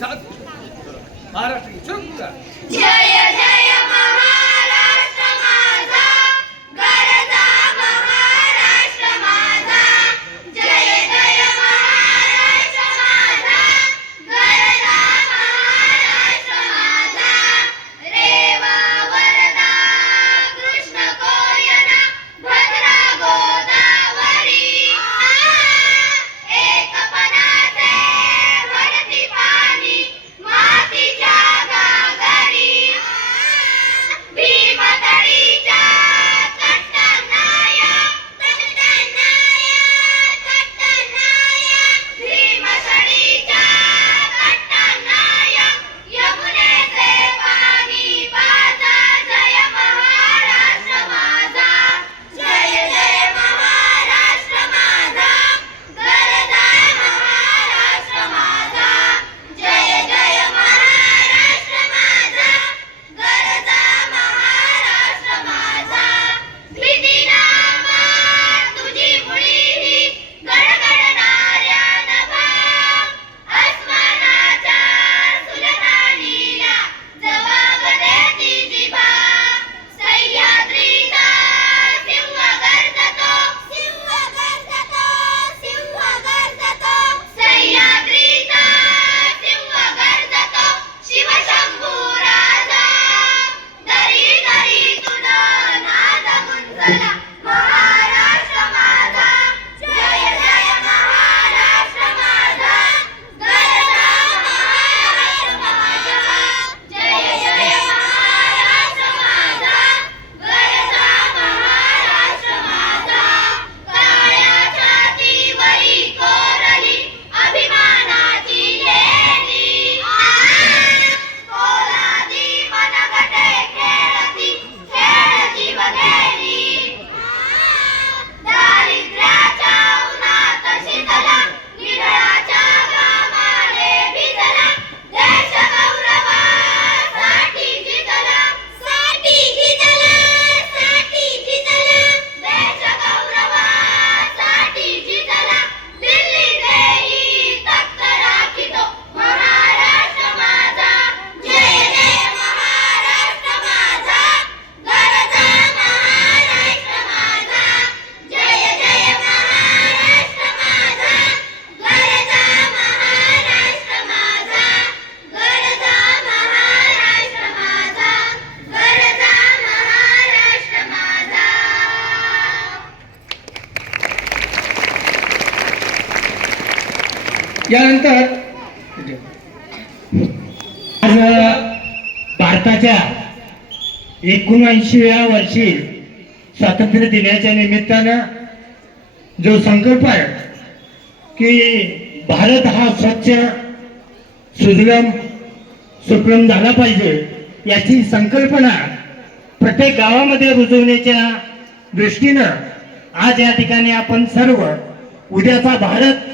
महाराष्ट्र चुप कर. जय जय महाराष्ट्र माझा, गरजा महाराष्ट्र माझा. जय जय महाराष्ट्र माझा, गरजा महाराष्ट्र माझा. रेवा वरदा कृष्ण कोयना भद्रा गोदावरी. एकपणाचे भरती पाणी मातीच्या गागरी. भीमतडीच्या तटनाया भीमतडीच्या तटनाया यमुनेचे पाणी पाजा. जय महाराष्ट्र माझा, जय जय महाराष्ट्र माझा, गरजा महाराष्ट्र माझा. जय जय महाराष्ट्र माझा, गरजा महाराष्ट्र माझा. भीतीनामा तुझी मुळी ही गडगडणाऱ्या नभा. अस्मानाच्या सुलतानीला जबाब देती जिभा. सह्याद्रीचा सिंह गर्जतो, सिंह गर्जतो, सिंह गर्जतो. सह्याद्रीचा सिंह गर्जतो, शिवशंभू राजा. दरी दरी तुझा नाद गुंजला महाराष्ट्र माझा. जय जय महाराष्ट्र माझा, गरजा महाराष्ट्र माझा. जय जय महाराष्ट्र माझा, गरजा महाराष्ट्र माझा. काळ्या छातीवरी कोरली अभिमानाची लेणी. पोलादी मनगटे खेळती खेळ जीवघेणी. दारिद्र्याच्या उन्हात शिजला, निराळाच्या घामाने भिजला. देश गौरवासाठी झिजला, साठी झिजला, साठी झिजला. देश गौरवासाठी झिजला. दिल्ली देई तख्त राखितो महाराष्ट्र माझा. जय जय महाराष्ट्र माझा, गरजा महाराष्ट्र माझा. जय जय महाराष्ट्र माझा, गरजा महाराष्ट्र माझा. गरजा महाराष्ट्र माझा, गरजा महाराष्ट्र माझा. यानंतर आज भारताच्या 79व्या वर्षी स्वातंत्र्य दिनाच्या निमित्तानं जो संकल्प आहे की भारत हा स्वच्छ सुजलम सुफलम झाला पाहिजे, याची संकल्पना प्रत्येक गावामध्ये रुजवण्याच्या दृष्टीनं आज या ठिकाणी आपण सर्व उद्याचा भारत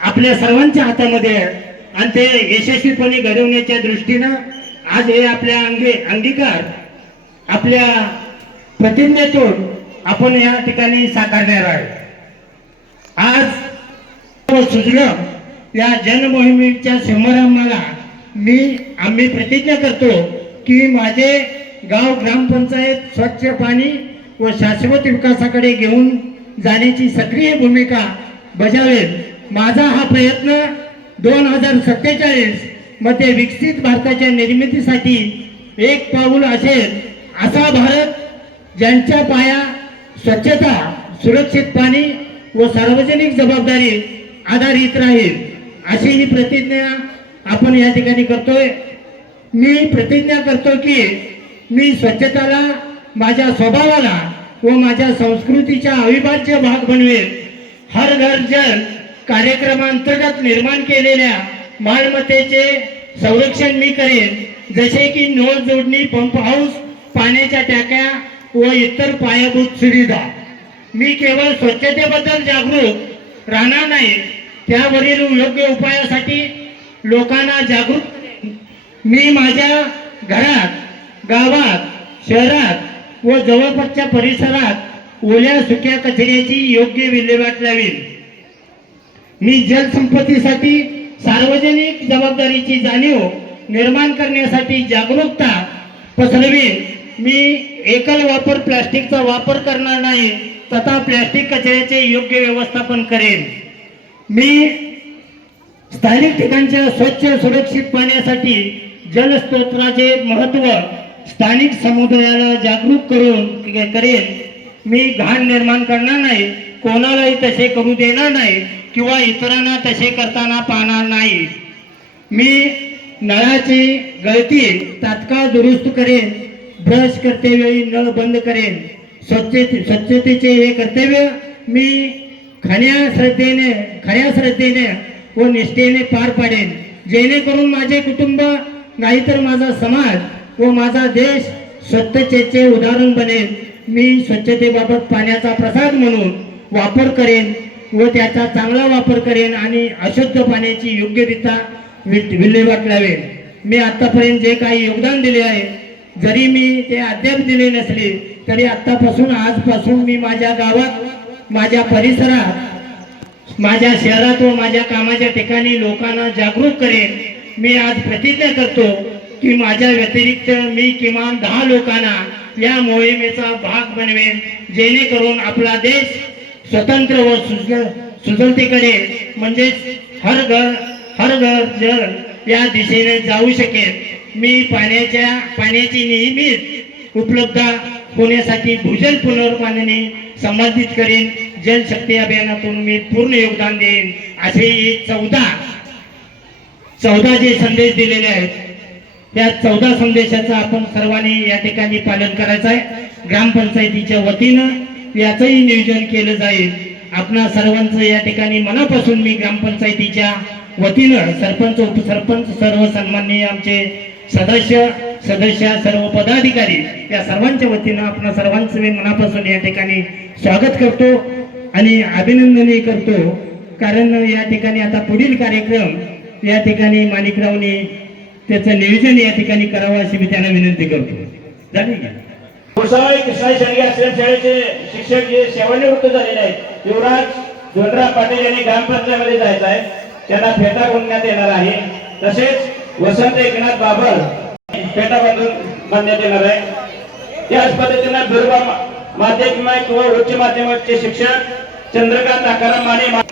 आपल्या सर्वांच्या हातामध्ये आहे आणि ते यशस्वीपणे घडवण्याच्या दृष्टीनं आज हे आपल्या अंगीकार आपल्या प्रतिज्ञेतून आपण या ठिकाणी साकारणार आहे. आज सुजलम या जनमोहिमेच्या समारंभाला आम्ही प्रतिज्ञा करतो की माझे गाव ग्रामपंचायत स्वच्छ पाणी व शाश्वत विकासाकडे घेऊन जाण्याची सक्रिय भूमिका बजावेल. माझा हा प्रयत्न 2047 मध्ये विकसित भारताच्या निर्मितीसाठी एक पाऊल असेल. असा भारत ज्यांच्या पाया स्वच्छता, सुरक्षित पाणी व सार्वजनिक जबाबदारी आधारित राहील, अशी ही प्रतिज्ञा आपण या ठिकाणी करतोय. मी प्रतिज्ञा करतो की मी स्वच्छताला माझ्या स्वभावाला व माझ्या संस्कृतीचा अविभाज्य भाग बनवेल. हर घर जल कार्यक्रमांतर्गत निर्माण केलेल्या मालमत्तेचे संरक्षण मी करेन, जसे की नळ जोडणी, पंप हाऊस, पाण्याच्या टाक्या व इतर पायाभूत सुविधा. मी केवळ स्वच्छतेबद्दल जागरूक राहणार नाही, त्यावरील योग्य उपायासाठी लोकांना जागरूक करेन. मी माझ्या घरात, गावात, शहरात व जवळपासच्या परिसरात ओल्या सुक्या कचऱ्याची योग्य विल्हेवाट लावीन. मी जलसंपत्तीसाठी सार्वजनिक जबाबदारीची जाणीव निर्माण करण्यासाठी जागरूकता पसरवीन. मी एकल वापर प्लास्टिकचा वापर करणार नाही तथा प्लास्टिक कचऱ्याचे योग्य व्यवस्थापन करेन. मी स्थानिक ठिकाणच्या स्वच्छ सुरक्षित पाण्यासाठी जलस्रोताचे महत्त्व स्थानिक समुदायाला जागरूक करेन. मी घाण निर्माण करणार नाही, कोणालाही तसे करू देणार नाही किंवा इतरांना तसे करताना पाहणार नाही. मी नळाची गळती तात्काळ दुरुस्त करेन. ब्रश करते वेळी नळ बंद करेन. स्वच्छतेचे हे कर्तव्य मी खऱ्या श्रद्धेने व निष्ठेने पार पाडेन, जेणेकरून माझे कुटुंब नाहीतर माझा समाज व माझा देश स्वच्छतेचे उदाहरण बनेल. मी स्वच्छतेबाबत पाण्याचा प्रसाद म्हणून वापर करेन व त्याचा चांगला वापर करेन आणि अशुद्ध पाण्याची योग्यरित्या विल्हेवाट लावेन. मी आतापर्यंत जे काही योगदान दिले आहे, जरी मी ते अद्याप दिले नसले तरी आतापासून आजपासून मी माझ्या गावात, माझ्या परिसरात, माझ्या शहरात व माझ्या कामाच्या ठिकाणी लोकांना जागरूक करेन. मी आज प्रतिज्ञा करतो की माझ्या व्यतिरिक्त मी किमान 10 लोकांना या मोहिमेचा भाग बनवेन, जेणेकरून आपला देश स्वतंत्र व सुजलतेकडे म्हणजेच हर घर जल या दिशेने जाऊ शकेल. मी पाण्याची नियमित उपलब्धता होण्यासाठी भूजल पुनर्बांधणी संबंधित करेन. जलशक्ती अभियानातून मी पूर्ण योगदान देईन. असे 14 जे संदेश दिलेले आहेत, त्या 14 संदेशाचं आपण सर्वांनी या ठिकाणी पालन करायचं आहे. ग्रामपंचायतीच्या वतीनं याचंही नियोजन केलं जाईल. आपणा सर्वांचं या ठिकाणी मनापासून मी ग्रामपंचायतीच्या वतीनं सरपंच, उपसरपंच, सर्व सन्माननीय आमचे सदस्य, सर्व पदाधिकारी या सर्वांच्या वतीनं आपणा सर्वांचं मी मनापासून या ठिकाणी स्वागत करतो आणि अभिनंदनही करतो. कारण या ठिकाणी आता पुढील कार्यक्रम या ठिकाणी माणिकरावनी त्याचं नियोजन या ठिकाणी करावं अशी मी त्यांना विनंती करतो. झाली का? कृष्णाई शेंडगे आश्रमशाळेचे शिक्षक जे सेवानिवृत्त झालेले आहेत, युवराज धोंडराव पाटील यांनी ग्रामपंचायतीमध्ये जायचं आहे, त्यांना फेटा बांधण्यात येणार आहे. तसेच वसंत एकनाथ बाबर फेटा बांधण्यात येणार आहे. त्याच पद्धतीने दुर्गा माध्यमिक व उच्च माध्यमिकचे शिक्षक चंद्रकांत आकाराम माने,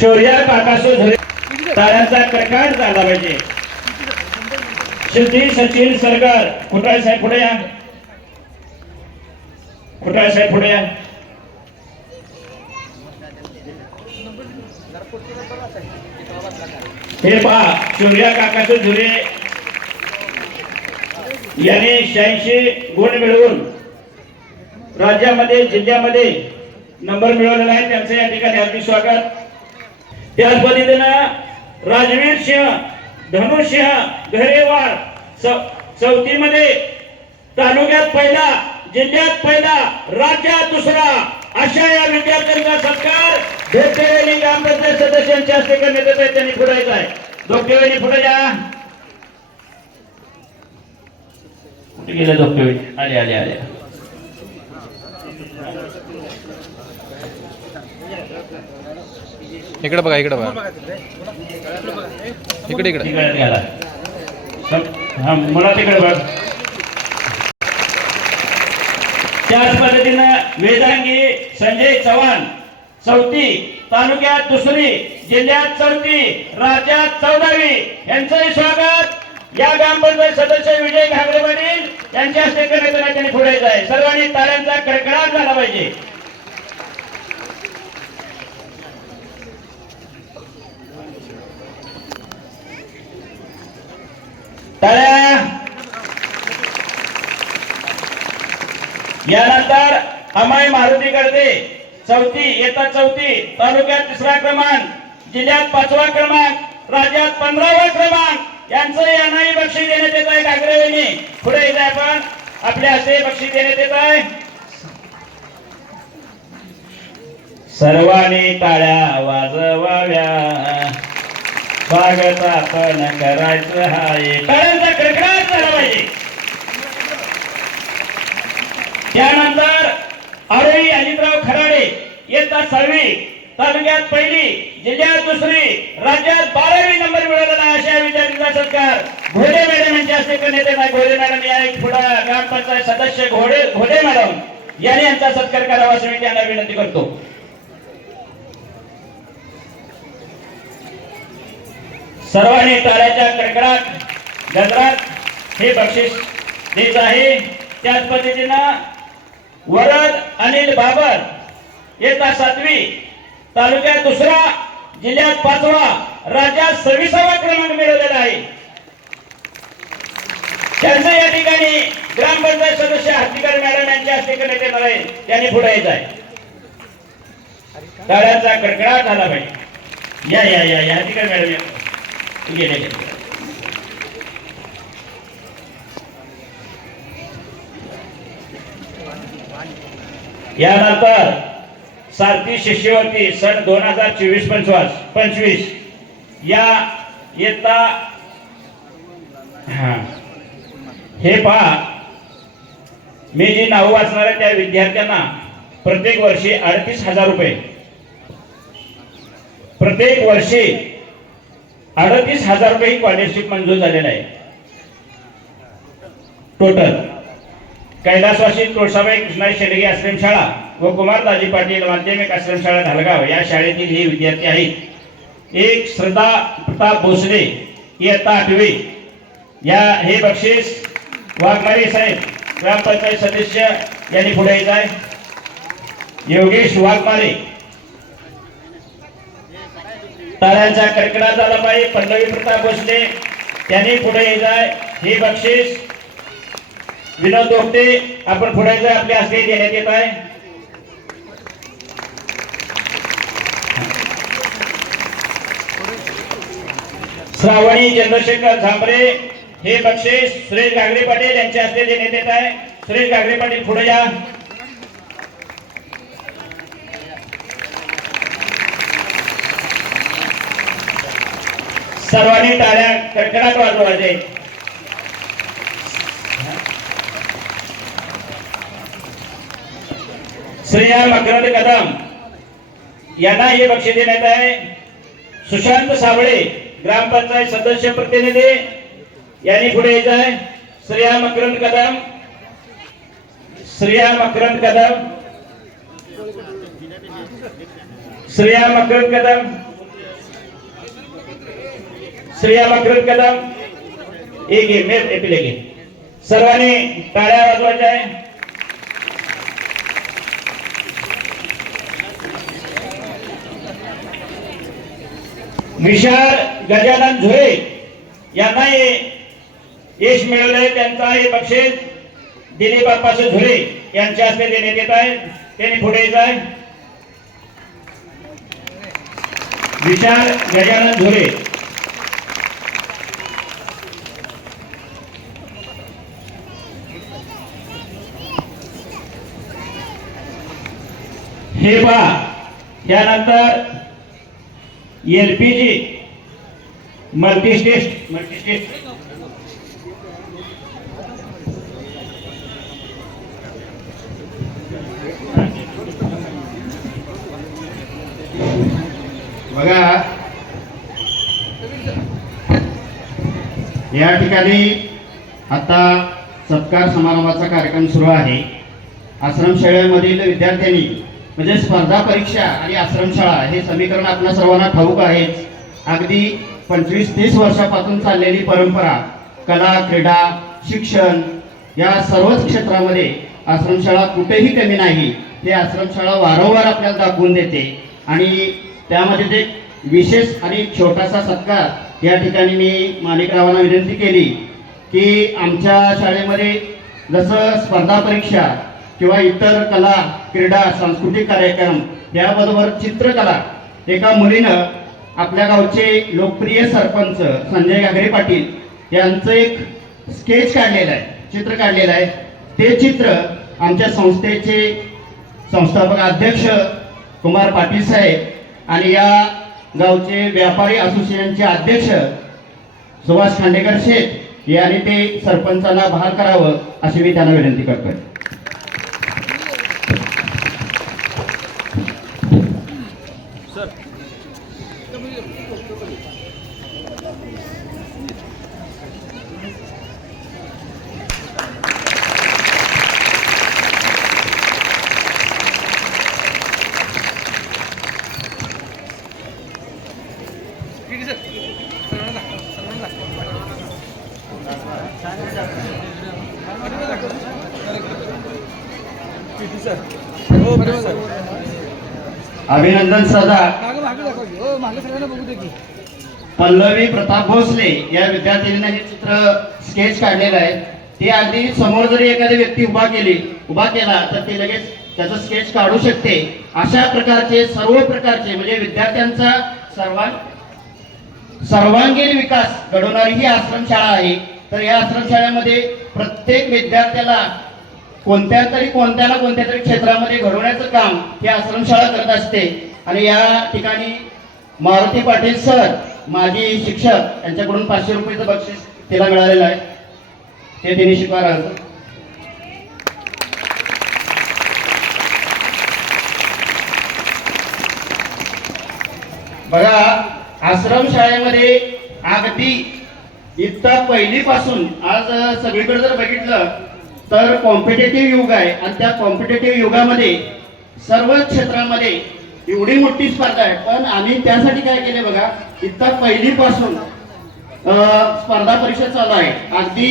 शौर्य काकासो झरे ताऱ्यांचा कडकाट झाला पाहिजे. सिद्धी सचिन सरकार, खुटाळे साहेब पुढे या. खुटाळे साहेब पुढे या. हे पहा, शौर्य काकासो झुरे यांनी 86 गुण मिळवून राज्यामध्ये, जिल्ह्यामध्ये नंबर मिळवलेला आहे. त्यांचं या ठिकाणी हार्दिक स्वागत. त्याच पद्धतीनं राजवीर सिंह, धनुसिंह घरेवार चौथीमध्ये तालुक्यात पहिला, जिल्ह्यात पहिला, राज्यात दुसरा अशा या विद्यार्थ्यांचा सत्कार धोक्तेवेली ग्रामपंचायत सदस्यांच्या हस्ते करण्यात येत आहे. त्यांनी पुढे जायचं आहे. धोक्तेवेली पुढे जा. कुठे गेले धोक्तेवेली? आले आले आले. इकडे बघा, इकडे बघा, इकडे इकडे हा, मला तिकडे बघ. त्याच पद्धतीनं वेदांगी संजय चव्हाण चौथी, तालुक्यात दुसरी, जिल्ह्यात चौथी, राज्यात 14वी यांचंही स्वागत या ग्रामपंचायत सदस्य विजय घागरे पाटील यांच्या हस्ते करण्यात त्यांनी पुढे जाय. सर्वांनी टाळ्यांचा कडकडाट झाला पाहिजे. यानंतर अमाई मारुती करते चौथी, इयत्ता चौथी, तालुक्यात 3रा क्रमांक, जिल्ह्यात 5वा क्रमांक, राज्यात 15वा क्रमांक यांचं यांनाही बक्षीस देण्यात येत आहे. घागरेवानी पुढे येत आहे. आपण आपल्या हस्ते बक्षीस देण्यात येत आहे. सर्वांनी टाळ्या वाजवाव्या, स्वागत आपण करायचं आहे. टाळ्यांचा कडकडाट झाला पाहिजे. त्यानंतर आरोही अजितराव खराडे इयत्ता 6वी, तालुक्यात पहिली, जिल्ह्यात दुसरी, राज्यात 12वी नंबर मिळवलेला आहे अशा विद्यार्थ्यांचा सत्कार घोडे मॅडम यांच्या हस्ते करण्यात येत आहे. घोडे मॅडम या एक पुढा ग्रामपंचायत सदस्य घोडे मॅडम यांनी यांचा सत्कार करावा अशी मी त्यांना विनंती करतो. सर्वांनी टाळ्याच्या कडकडाट गजरात हे बक्षीस द्यायचं आहे. त्याच पद्धतीनं वरद अनिल बाबर इयत्ता 7वी, तालुक्यात दुसरा, जिल्ह्यात 5वा, राज्यात 26वा क्रमांक मिळवलेला आहे. त्यांचं या ठिकाणी ग्रामपंचायत सदस्य हत्तीकर मॅडम यांच्या हस्ते करण्यात येणार आहे. त्यांनी पुढे यायचं आहे. टाळ्याचा कडकडाट झाला पाहिजे. या या या या हत्तीकर मॅडम गेले. यानंतर सारथी शिष्यवृत्ती सन 2024-25 या इयत्ता हे पहा, मी जी नावं वाचणार आहे त्या विद्यार्थ्यांना प्रत्येक वर्षी 38,000 रुपये, प्रत्येक वर्षी 38,000 रुपये स्कॉलरशिप मंजूर झालेला आहे. टोटल कैलासवासी तुळसाबाई कृष्णाई शेडगे आश्रमशाळा व कुमारदाजी पाटील माध्यमिक आश्रमशाळा धालगाव या शाळेतील हे विद्यार्थी आहेत. एक श्रद्धा प्रताप भोसले इयत्ता 8वी, या हे बक्षीस वाघमारे साहेब ग्रामपंचायत सदस्य यांनी पुढे यायचं आहे. योगेश वाघमारे, टाळ्यांचा कडकडाट झाला पाहिजे. पल्लवी प्रताप भोसले त्यांनी पुढे यायचं आहे. हे बक्षीस विनोद दोगटे आपण पुढे जाय आपल्या हस्ते देण्यात येत आहे. श्रावणी चंद्रशेखर झांबरे हे बक्षीस सुरेश गागरे पाटील यांच्या हस्ते देण्यात येत आहे. सुरेश गागरे पाटील पुढे या. सर्वांनी टाळ्या कडकडाट वाजवायचे. श्रेया मकरंद कदम यांना हे बक्षीस देण्यात आहे. सुशांत साबळे ग्रामपंचायत सदस्य प्रतिनिधी यांनी पुढे यायचं आहे. श्रेया मकरंद कदम, श्रेया मकरंद कदम, श्रेया मकरंद कदम, श्रेया मकरंद कदम एक एपिलेगे. सर्वांनी टाळ्या वाजवायच्या आहे. विशाल गजानन झुरे यांना यश मिळवले. त्यांचा हे बक्षीस दिलीप बाप्पासू झुरे यांच्या हस्ते देण्यात येत आहे. त्यांनी पुढे यायचं आहे. विशाल गजानन झुरे, हे पहा. त्यानंतर LPG मल्टीस्टेट बघा, या ठिकाणी आता सत्कार समारंभाचा कार्यक्रम सुरू आहे. आश्रमशाळेमधील विद्यार्थ्यांनी म्हणजे स्पर्धा परीक्षा आणि आश्रमशाळा हे समीकरण आपल्या सर्वांना ठाऊक आहेच. अगदी 25-30 वर्षापासून चाललेली परंपरा, कला, क्रीडा, शिक्षण या सर्वच क्षेत्रामध्ये आश्रमशाळा कुठेही कमी नाही. हे आश्रमशाळा वारंवार आपल्याला दाखवून देते. आणि त्यामध्ये एक विशेष आणि छोटासा सत्कार या ठिकाणी मी माणिकरावांना विनंती केली की आमच्या शाळेमध्ये जसं स्पर्धा परीक्षा किंवा इतर कला, क्रीडा, सांस्कृतिक कार्यक्रम याबरोबर चित्रकला, एका मुलीनं आपल्या गावचे लोकप्रिय सरपंच संजय गागरे पाटील यांचं एक स्केच काढलेलं आहे, चित्र काढलेलं आहे. ते चित्र आमच्या संस्थेचे संस्थापक अध्यक्ष कुमार पाटील साहेब आणि या गावचे व्यापारी असोसिएशनचे अध्यक्ष सुभाष खांडेकर शेठ यांनी ते सरपंचांना बहाल करावं अशी मी त्यांना विनंती करतोय. किती सर सर्वांना किती सर हो बरोबर सर अभिनंदन सदा मागे मागे दाखवा की. हो मागे सगळ्यांना बघू दे की. पल्लवी प्रताप भोसले या विद्यार्थिनीने हे चित्र स्केच काढलेलं आहे. ते अगदी समोर जरी एखादी व्यक्ती उभा केला तर ते लगेच त्याचं स्केच काढू शकते. अशा प्रकारचे सर्व प्रकारचे म्हणजे विद्यार्थ्यांचा सर्वांगीण विकास घडवणारी ही आश्रमशाळा आहे. तर या आश्रमशाळेमध्ये प्रत्येक विद्यार्थ्याला कोणत्या ना कोणत्या तरी क्षेत्रामध्ये घडवण्याचं काम ही आश्रमशाळा करत असते. आणि या ठिकाणी मारुती पाटील सर माजी शिक्षक यांच्याकडून 500 रुपयाचं बक्षीस तिला मिळालेलं आहे. ते तिने शिकवायला हवं. बघा आश्रमशाळेमध्ये अगदी इयत्ता पहिलीपासून आज सगळीकडे जर बघितलं तर कॉम्पिटेटिव्ह युग आहे. आणि त्या कॉम्पिटेटिव्ह युगामध्ये सर्व क्षेत्रामध्ये एवढी मोठी स्पर्धा आहे. पण आम्ही त्यासाठी काय केले बघा, इयत्ता पहिलीपासून स्पर्धा परीक्षा चालू आहे. अगदी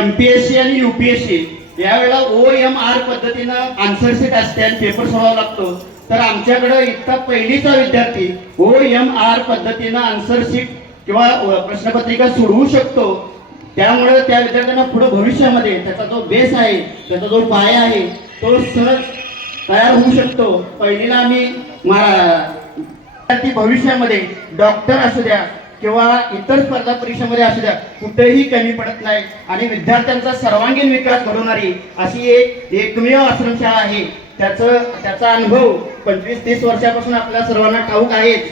MPSC आणि UPSC यावेळेला OMR पद्धतीनं आन्सर शीट असते आणि पेपर सोडवावा लागतो. तर आमच्याकडे इयत्ता पहिलीचा विद्यार्थी OMR पद्धतीनं आन्सर शीट किंवा प्रश्नपत्रिका सोडवू शकतो. त्यामुळे त्या विद्यार्थ्यांना पुढे भविष्यामध्ये त्याचा जो बेस आहे, त्याचा जो पाया आहे तो सहज तयार होऊ शकतो. पहिलीला आम्ही विद्यार्थी भविष्यामध्ये डॉक्टर असू द्या किंवा इतर स्पर्धा परीक्षेमध्ये असू द्या कुठेही कमी पडत नाही. आणि विद्यार्थ्यांचा सर्वांगीण विकास घडवणारी अशी एकमेव आश्रमशाळा आहे. त्याचा अनुभव 25-30 वर्षापासून आपल्या सर्वांना ठाऊक आहेच.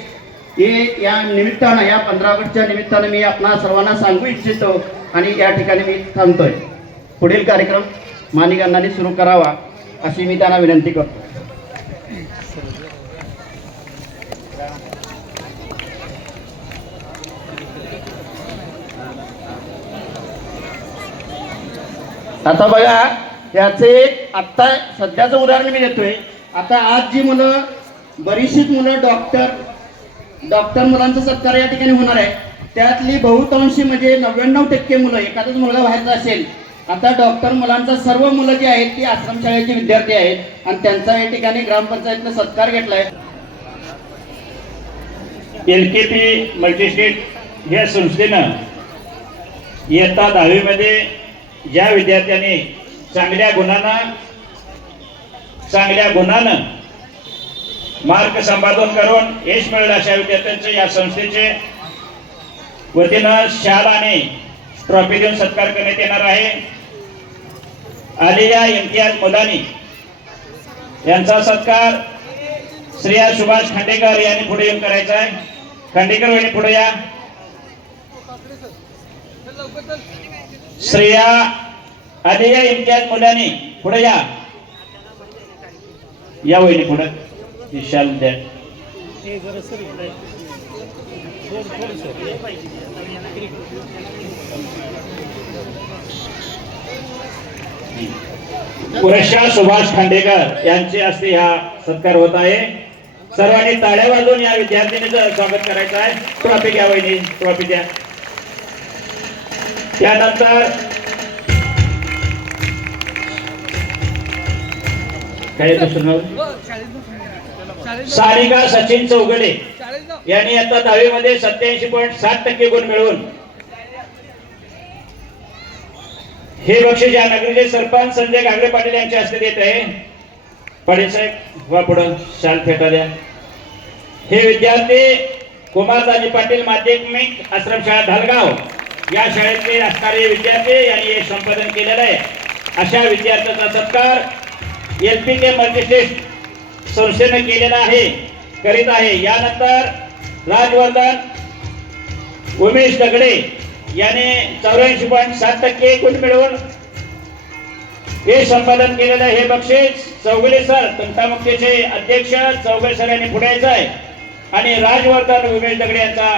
हे या निमित्तानं या 15 ऑगस्टच्या निमित्तानं मी आपणा सर्वांना सांगू इच्छितो. आणि या ठिकाणी मी थांबतोय. पुढील कार्यक्रम मान्यगणांनी सुरू करावा अशी मी त्यांना विनंती करतो. आता बघा याचे आत्ता सध्याचं उदाहरण मी देतोय. आता आज जी मुलं बरीचशीच मुलं डॉक्टर मुलांचा सत्कार या ठिकाणी होणार आहे. त्यातली बहुतांशी म्हणजे 99% मुलं, एखादाच मुलगा बाहेरचा असेल. आता डॉक्टर मुलांचा सर्व मुलं जी आहेत ती आश्रमशाळेचे विद्यार्थी आहेत आणि त्यांचा या ठिकाणी ग्रामपंचायतनं सत्कार घेतलाय. LKP मल्टीस्टेट या संस्थेनं इयत्ता 10वी मध्ये ज्या विद्यार्थ्यांनी चांगल्या गुणानं मार्क संपादन करून यश मिळेल अशा विद्यार्थ्यांचे या संस्थेचे वतीनं शाल आणि ट्रॉफी देऊन सत्कार करण्यात येणार आहे. आलेल्या इम्तियाज मुलांनी यांचा सत्कार श्रेया सुभाष खांडेकर यांनी पुढे येऊन करायचा आहे. खांडेकर यांनी पुढे या. श्रेया आलेल्या इम्तियाज मुलांनी पुढे या. वहिनी पुढे शाल द्या. पुरस्कार सुभाष खांडेकर यांचे हस्ते हा सत्कार होत आहे. सर्वांनी टाळ्या वाजवून या विद्यार्थिनीचं स्वागत करायचं आहे. ट्रॉफी घ्या वहिनी, ट्रॉफी द्या. त्यानंतर काय सारिका सचिन चौगले यांनी आता 10वी मध्ये 87.7% गुण मिळवून हे बक्षीस या नगरीचे सरपंच संजय गागरे पाटील यांच्या हस्ते देत आहे. पाटील साहेब वा पुढं शाल फेटा द्या. हे विद्यार्थी कुमारदाजी पाटील माध्यमिक आश्रमशाळा धालगाव या शाळेतले असणारे विद्यार्थी यांनी हे संपादन केलेलं आहे. अशा विद्यार्थ्यांचा सत्कार LPK मल्टीस्टेट संस्थेने केलेला आहे, करीत आहे. यानंतर राजवर्धन उमेश दगडे याने 84.7% गुण मिळवून हे संपादन केलेलं हे बक्षीस चौगले सर तंटामुक्तीचे अध्यक्ष चौगले सर यांनी पुढे यायचं आहे. आणि राजवर्धन उमेश दगडे यांचा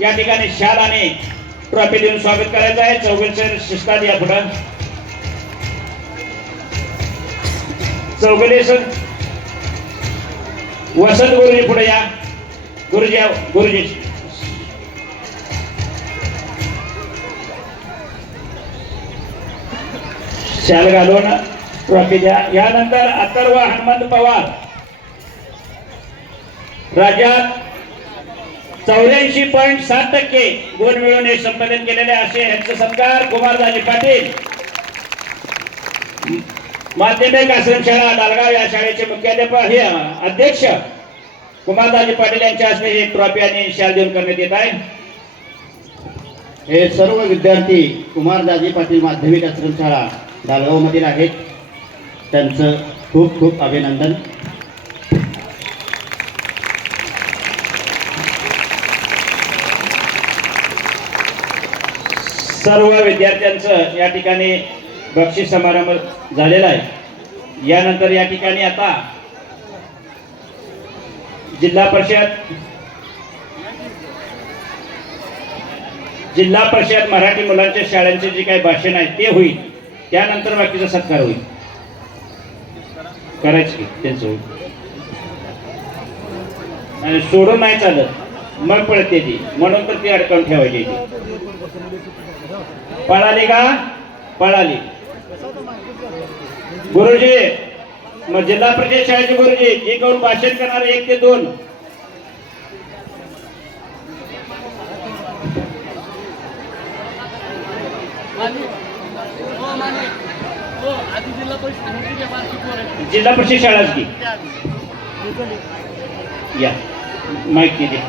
या ठिकाणी शाल आणि ट्रॉफी देऊन स्वागत करायचं आहे. चौगुले शिस्तात या पुढं. चौगुले सर वसंत गुरुजी पुढे या. गुरुजी शाल घालून ट्रॉफी द्या. यानंतर अथर्व हनुमंत पवार राज्यात 84.7% गुण मिळवून हे संपादन केलेले असे यांचा सत्कार कुमारदाजी पाटील माध्यमिक आश्रमशाळा दालगाव या शाळेचे मुख्याध्यापक हे अध्यक्ष कुमारदाजी पाटील यांच्या हस्ते ही ट्रॉफी आणि शाल देऊन करण्यात येत आहे. हे सर्व विद्यार्थी कुमारदाजी पाटील माध्यमिक आश्रमशाळा दालगाव मधील आहेत. त्यांचं खूप खूप अभिनंदन. सर्व विद्यार्थ्यांचं या ठिकाणी बक्षीस समारंभ झालेला आहे. यानंतर या ठिकाणी आता जिल्हा परिषद मराठी मुलांच्या शाळांचे जे काही भाषण आहे ते होईल. त्यानंतर बाकीचा सत्कार होईल. करायचं की त्यांचं होईल. आणि सोडून नाही चालत, मग पळते ती, म्हणून तर ती अडकवून ठेवायची ती. पळाली का? पळाली. गुरुजी मग जिल्हा परिषद शाळेचे गुरुजी जे करून भाषण करणार 1 ते 2. जिल्हा परिषद शाळाच की या माहिती दे.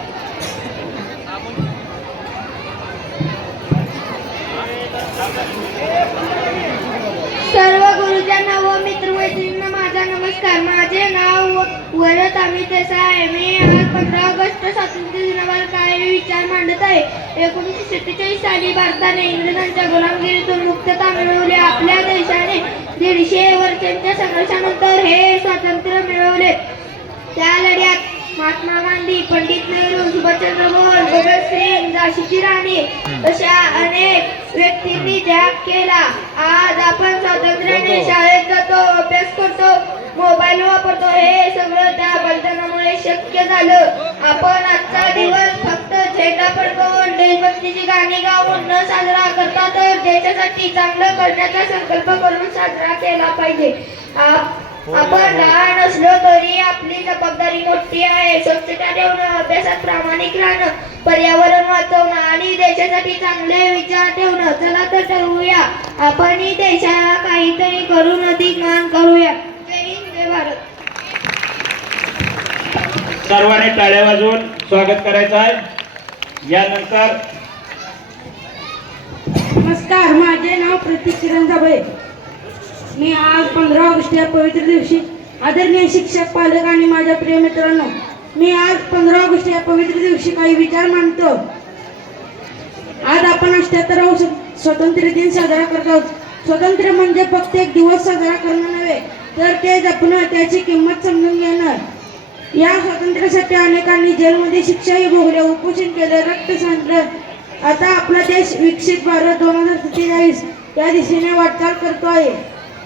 सर्व गुरुजनांना व मित्रमैत्रिणींना माझा नमस्कार. माझे नाव वरद अमित देसाई आहे. मी आज 15 ऑगस्ट स्वातंत्र्य दिनावर काही विचार मांडत आहे. 1947 साली भारताने इंग्रजांच्या गुलामगिरीतून मुक्तता मिळवली. आपल्या देशाने 150 वर्षांच्या संघर्षानंतर हे स्वातंत्र्य मिळवले. त्या लढ्यात महात्मा गांधी, पंडित नेहरू, सुभाषचंद्र बोस, भगतसिंग, झाशीची राणी अशा अनेक व्यक्तींनी त्याग केला. आज आपण स्वातंत्र्याने शाळेत जातो, अभ्यास करतो, मोबाईल वापरतो. हे सगळं त्या बलिदानामुळे शक्य झालं. आपण आजचा दिवस फक्त झेंडा फडकवून देशभक्तीची गाणी गाऊन न साजरा करता तर देशासाठी चांगलं करण्याचा संकल्प करून साजरा केला पाहिजे. आपण लहान असलो तरी आपली जबाबदारी मोठी आहे. स्वच्छता ठेवणं, अभ्यासात प्रामाणिक राहणं, पर्यावरण वाचवणं आणि देशासाठी चांगले विचार ठेवणं. चला तर ठरवूया, आपणही देशाला काहीतरी करून अधिक मान करूया. जय हिंद, जय भारत. सर्वांनी टाळ्या वाजवून स्वागत करायचं आहे. यानंतर नमस्कार, माझे नाव प्रतीक किरण जाबळे. मी आज 15 ऑगस्ट या पवित्र दिवशी आदरणीय शिक्षक, पालक आणि माझ्या प्रिय मित्रांनो, मी आज 15 ऑगस्ट या पवित्र दिवशी काही विचार मांडतो. आज आपण 78वा स्वातंत्र्य दिन साजरा करत आहोत. स्वातंत्र्य म्हणजे फक्त एक दिवस साजरा करणं नव्हे, तर ते जपणं, त्याची किंमत समजून घेणं. या स्वातंत्र्यासाठी अनेकांनी जेलमध्ये शिक्षाही भोगल्या, उपोषण केले, रक्त सांडलं. आता आपला देश विकसित भारत 2047 या दिशेने वाटचाल करतो आहे.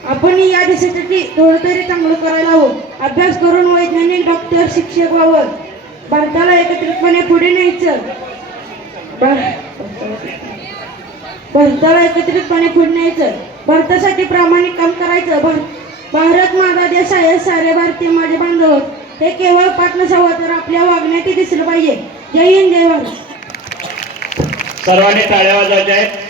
आपण या देशासाठी थोडं तरी चांगलं करायला हवं. अभ्यास करून वैज्ञानिक, डॉक्टर, शिक्षक व्हावं. भारताला एकत्रितपणे पुढे न्यायचं. भारतासाठी प्रामाणिक काम करायचं. भारत माझा देश आहे, सारे भारतीय माझे बांधव. हे केवळ पाठ नसावं तर आपल्या वागण्यातही दिसलं पाहिजे. जय हिंद, जय भारत. सर्वांनी टाळ्या वाजवायच्या आहेत.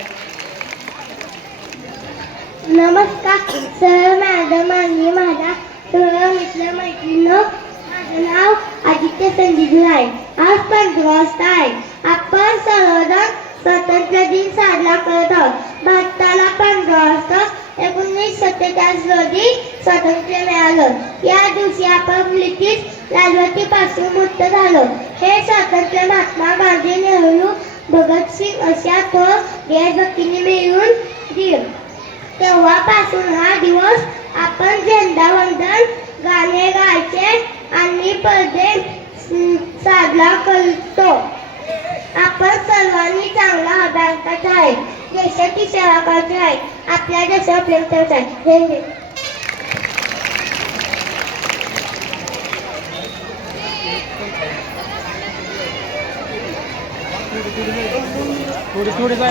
नमस्कार सर, मॅडम आणि माझा सर्व मित्र मैत्रिणींनो, माझं नाव आदित्य संजीव आहे. आज 15 ऑगस्ट आहे. आपण सर्वजण स्वातंत्र्य दिन साजरा करत आहोत. भारताला 15 ऑगस्ट 1947 रोजी स्वातंत्र्य मिळालं. या दिवशी आपण ब्रिटिश राजवटीपासून मुक्त झालो. हे स्वातंत्र्य महात्मा गांधी, नेहरू, भगतसिंग अशा देशभक्तीने मिळवून दिलं. तेव्हापासून हा दिवस आपण झेंडावंदन, गाणे गायचे आणि पदे साजरा देशाची सेवा करायची आहे. आपल्या देशावर प्रेम ठेवायचं आहे. जय हिंद.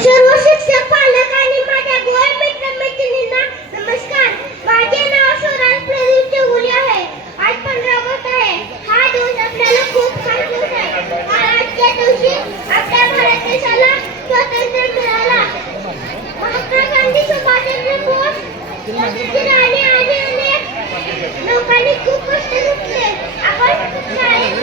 सर्व शिक्षक पालक आणि माझ्या गोड मित्र मैत्रिणींना नमस्कार. माझे नाव स्वराज प्रदीप चौगुले आहे. आज 15 ऑगस्ट आहे. हा दिवस आपल्याला खूप खास दिवस आहे. आजच्या दिवशी आपल्या भारत देशाला स्वातंत्र्य मिळाला. महात्मा गांधी, सुभाषचंद्र बोस, झाशीची राणी आणि अनेक लोकांनी खूप कष्ट घेतले. आपण शाळेत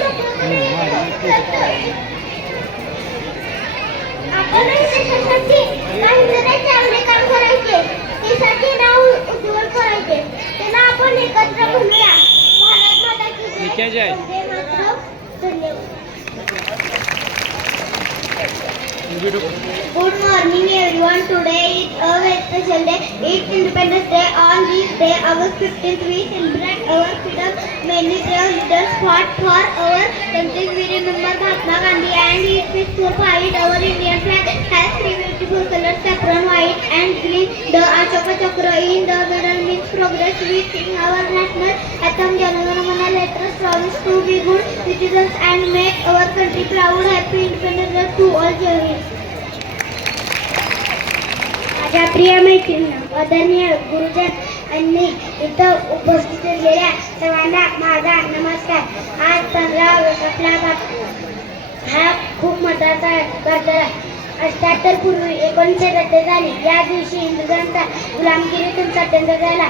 आपण देशासाठी काही चांगले काम करायचे. देशाचे नाव उज्ज्वल करायचे. त्यांना आपण एकत्र म्हणूया. भारत माता की जय. वंदे मातरम. धन्यवाद. Good morning everyone. Today is a very special day. It's Independence Day. On this day, August 15th, we celebrate our freedom. Many brave leaders fought for our country. We remember Mahatma Gandhi and his peaceful fight. Our Indian flag has three beautiful colors: saffron, white, and green. The Ashoka Chakra in the middle means progress. We sing our national anthem. Jana Gana Mana. Let us promise to be good citizens and make our country proud. Happy Independence Day to all. Jai Hind. माझ्या प्रिय मैत्रिणींना, आदरणीय गुरुजन आणि इथं उपस्थित असलेल्या सर्वांना माझा नमस्कार. आज 15 ऑगस्ट आपला हा खूप महत्त्वाचा बदल. 78 पूर्वी 1947 या दिवशी हिंदुस्थानचा गुलामगिरीतून स्वातंत्र्य झाला.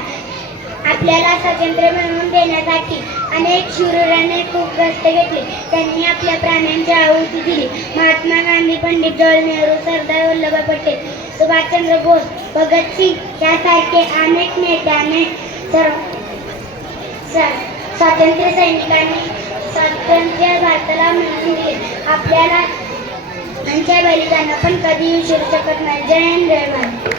आपल्याला स्वातंत्र्य मिळवून देण्यासाठी अनेक शूरांनी खूप कष्ट घेतले. त्यांनी आपल्या प्राणांची आहुती दिली. महात्मा गांधी, पंडित जवाहरलाल नेहरू, सरदार वल्लभभाई पटेल, सुभाषचंद्र बोस, भगतसिंग यासारखे अनेक नेत्याने स्वातंत्र्य सैनिकांनी स्वातंत्र्य भारताला मिळवून दिले. आपल्याला त्यांच्या बलिदान आपण कधी विसरू शकत नाही. जय हिंद, जय भारत.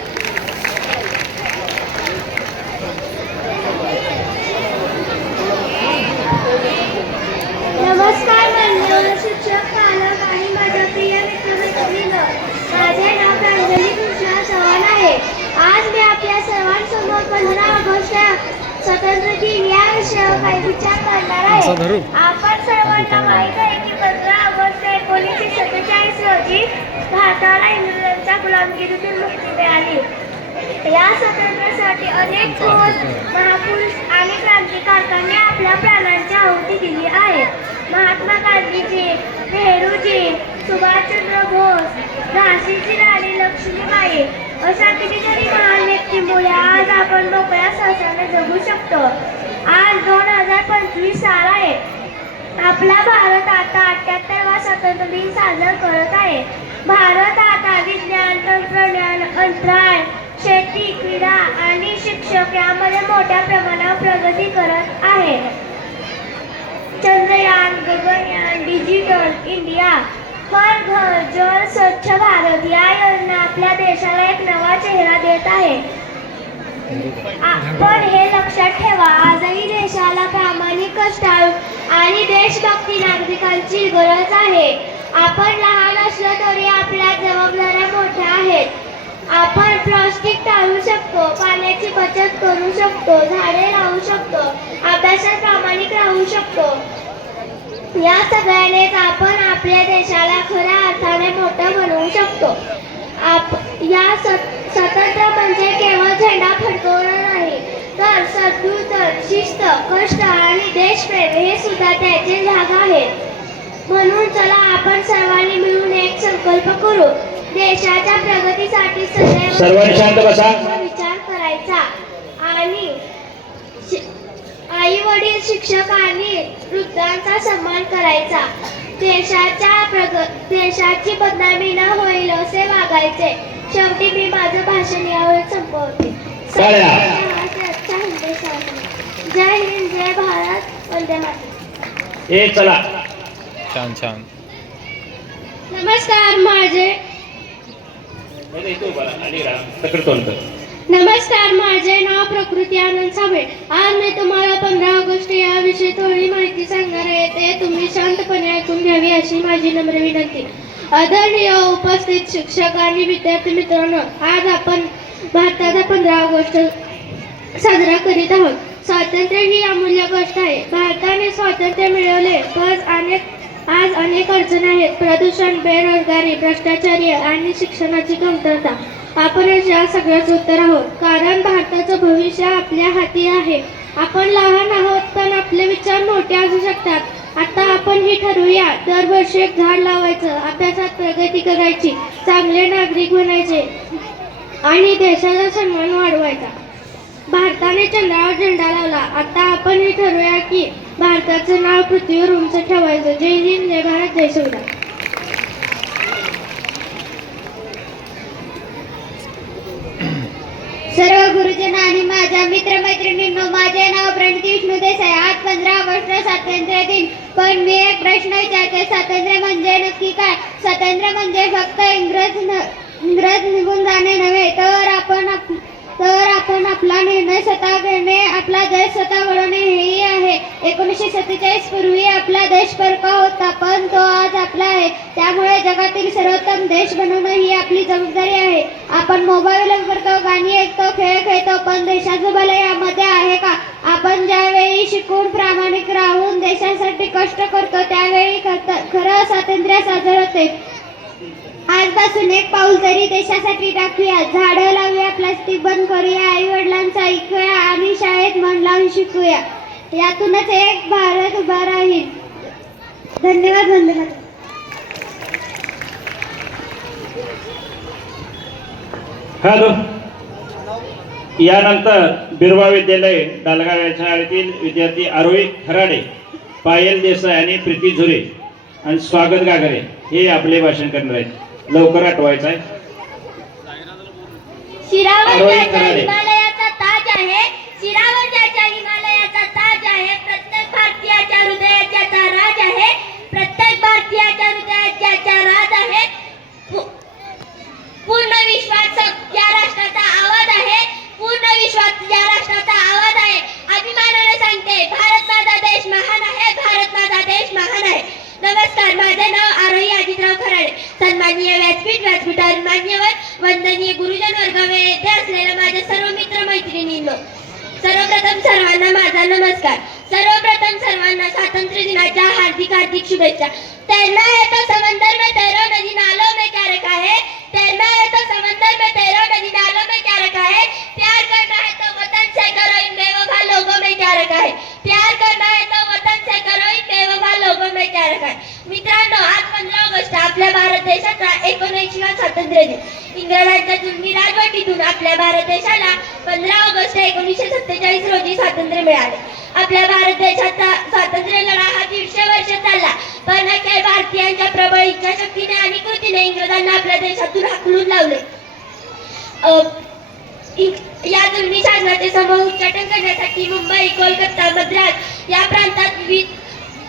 नमस्कार मान्यवर शिक्षक, पालक आणि माझ्या प्रिय मित्रमैत्रिणींनो. माझे नाव प्रांजली कृष्णा चव्हाण आहे. आज मी आपल्या सर्वांसमोर 15 ऑगस्ट स्वातंत्र्य दिन या विषयावर काही विचार करणार आहे. आपण सर्वांना माहीत आहे की 15 ऑगस्ट 1947 रोजी भारताला इंग्रजांच्या गुलामगिरीतून मुक्ती मिळाली. या स्वातंत्र्यासाठी अनेक थोर महापुरुष आणि क्रांतिकारकांनी आपल्या प्राणांची आहुती दिली आहे. महात्मा गांधीजी, नेहरूजी, सुभाषचंद्र बोस, झाशीची राणी लक्ष्मीबाई अशा कितीतरी महान व्यक्तींमुळे आज आपण मोकळ्या श्वासाने जगू शकतो. आज 2025 साल आहे. आपला भारत आता 78वा स्वातंत्र्य दिन साजरा करत आहे. भारत आता विज्ञान, तंत्रज्ञान, अंतराळ, शेती, क्रीडा आणि शिक्षक यामध्ये मोठ्या प्रमाणावर प्रगती करत आहे. चंद्रयान, गगनयान, डिजिटल इंडिया, हर घर जल, स्वच्छ भारत या योजना आपल्या देशाला एक नवा चेहरा देत आहे. पण हे लक्षात ठेवा, आजही देशाला प्रामाणिक, कष्टाळू आणि देशभक्ती नागरिकांची गरज आहे. आपण लहान असलो तरी आपल्या जबाबदाऱ्या मोठ्या आहेत. आपण प्लास्टिक टाळू शकतो, पाण्याची बचत करू शकतो, झाडे लावू शकतो, अभ्यासात प्रामाणिक राहू शकतो. या सगळ्यानेच आपण आपल्या देशाला खऱ्या अर्थाने मोठं बनवू शकतो. स्वातंत्र्य म्हणजे केवळ झेंडा फडकवणं नाही, तर सद्बुद्ध, शिस्त, कष्ट आणि देशप्रेम हे सुद्धा त्याचे भाग आहेत. म्हणून चला आपण सर्वांनी मिळून एक संकल्प करू. देशाच्या प्रगतीसाठी सर्वांनी शांत बसा. विचार करायचा आणि आई वडील, शिक्षक आणि वृद्धांचा सन्मान करायचा. देशाची बदनामी न होईल असे वागायचे. शेवटी मी माझं भाषण यावर संपवते. जय हिंद, जय भारत, वंदे मातरम. चला. छान छान. नमस्कार माझे नाव प्रकृती आनंद साबळे. आज मी तुम्हाला 15 ऑगस्ट याविषयी थोडी माहिती सांगणार आहे. ते तुम्ही शांतपणे ऐकून घ्यावी अशी माझी नम्र विनंती. आदरणीय उपस्थित शिक्षक आणि विद्यार्थी मित्रांनो, आज आपण भारताचा 15 ऑगस्ट साजरा करीत आहोत. स्वातंत्र्य ही अमूल्य गोष्ट आहे. भारताने स्वातंत्र्य मिळवले पण आज अनेक अडचणी आहेत. प्रदूषण, बेरोजगारी, भ्रष्टाचार आणि शिक्षणाची कमतरता. आपणच या सगळ्याच उत्तर आहोत, कारण भारताचं भविष्य आपल्या हाती आहे. आपण लहान आहोत पण आपले विचार मोठे असू शकतात. आता आपण ही ठरवूया, दरवर्षी एक झाड लावायचं, अभ्यासात प्रगती करायची, चांगले नागरिक बनायचे आणि देशाचा सन्मान वाढवायचा. भारताने चंद्रावर झेंडा लावला. आता आपण हे ठरवूया की भारताचं नाव पृथ्वीवर उंच ठेवायचं. जय हिंद, जय भारत, जय संविधान. सर्व गुरुजन आणि माझ्या मित्रमैत्रिणींनो, माझे नाव प्रणिती विष्णू देसाई. आज 15 ऑगस्ट स्वातंत्र्य दिन. पण मी एक प्रश्न विचारते, स्वातंत्र्य म्हणजे नक्की काय? स्वातंत्र्य म्हणजे फक्त इंग्रज निघून जाणे नव्हे, तर आपण आपला निर्णय स्वतः घेणे, आपला देश स्वतः घडवणे हेही आहे. 1947 पूर्वी आपला देश परका होता, पण तो आज आपला आहे. त्यामुळे जगातील सर्वोत्तम देश बनवणं ही आपली जबाबदारी आहे. आपण मोबाईल वापरतो, गाणी ऐकतो, खेळ खेळतो, पण देशाचं भलं यामध्ये आहे का? आपण ज्यावेळी शिकून प्रामाणिक राहून देशासाठी कष्ट करतो, त्यावेळी खरं स्वातंत्र्य साजर होते. आजपासून एक पाऊल तरी देशासाठी टाकूया. झाडं लावूया, प्लास्टिक बंद करूया, आई वडिलांचं ऐकूया आणि शाळेत मन लावून शिकूया. यातूनच एक भारत उभा राहील. धन्यवाद. धन्यवाद. हॅलो. यानंतर बिरवा विद्यालय डालगाव या शाळेतील विद्यार्थी आरोही खराडे, पायल देसाई आणि प्रीती झुरे आणि स्वागत गागरे हे आपले भाषण करणार आहेत. लवकर आठवायचं आहे. शिरावर ज्याच्या हिमालयाचा ताज आहे, शिरावर ज्याच्या हिमालयाचा ताज आहे, प्रत्येक भारतीयाच्या हृदयात ज्याचा राज आहे, प्रत्येक भारतीयाच्या हृदयात ज्याचा राज आहे, पूर्ण विश्वात ज्या राष्ट्राचा आवाज आहे, पूर्ण विश्वात ज्या राष्ट्राचा आवाज आहे, अभिमानाने सांगते, भारत माझा देश महान आहे, भारत माझा देश महान आहे. नमस्कार, माझे नाव आरोही अजितराव खराडे. सन्माननीय व्यासपीठावर मान्यवर, वंदनीय गुरुजन वर्गामध्ये येथे असलेल्या माझ्या सर्व मित्र मैत्रिणींनो, सर्वप्रथम सर्वांना माझा नमस्कार. सर्वप्रथम सर्वांना स्वातंत्र्य दिनाच्या हार्दिक शुभेच्छा. तैरना है तो समंदर में तैरो, नदी नालों में क्या रखा है? तैरना है तो समंदर में तैरो, नदी नालों में क्या रखा है? प्यार करना है तो वतन से करो, इन बेवफा लोगों में क्या रखा है? प्यार करना है तो वतन से करो, इन बेवफा लोगों में क्या रखा है? मित्रांनो, आज 15 ऑगस्ट आपल्या भारत देशाचा 79वा स्वातंत्र्य दिन. इंग्रजांच्या जुलमी राजवटीतून आपल्या भारत देशाला 15 ऑगस्ट 1947 रोजी स्वातंत्र्य मिळाले. आपल्या भारत देशाचा स्वातंत्र्य लढा हा 150 वर्ष चालला, पण अखेर भारतीयांच्या प्रबळ इच्छाशक्तीने आणि कृतीने इंग्रजांना आपल्या देशातून हाकलून लावले. या जुलमी शासनाचे समूळ उच्चाटन करण्यासाठी मुंबई, कोलकाता, मद्रास या प्रांतात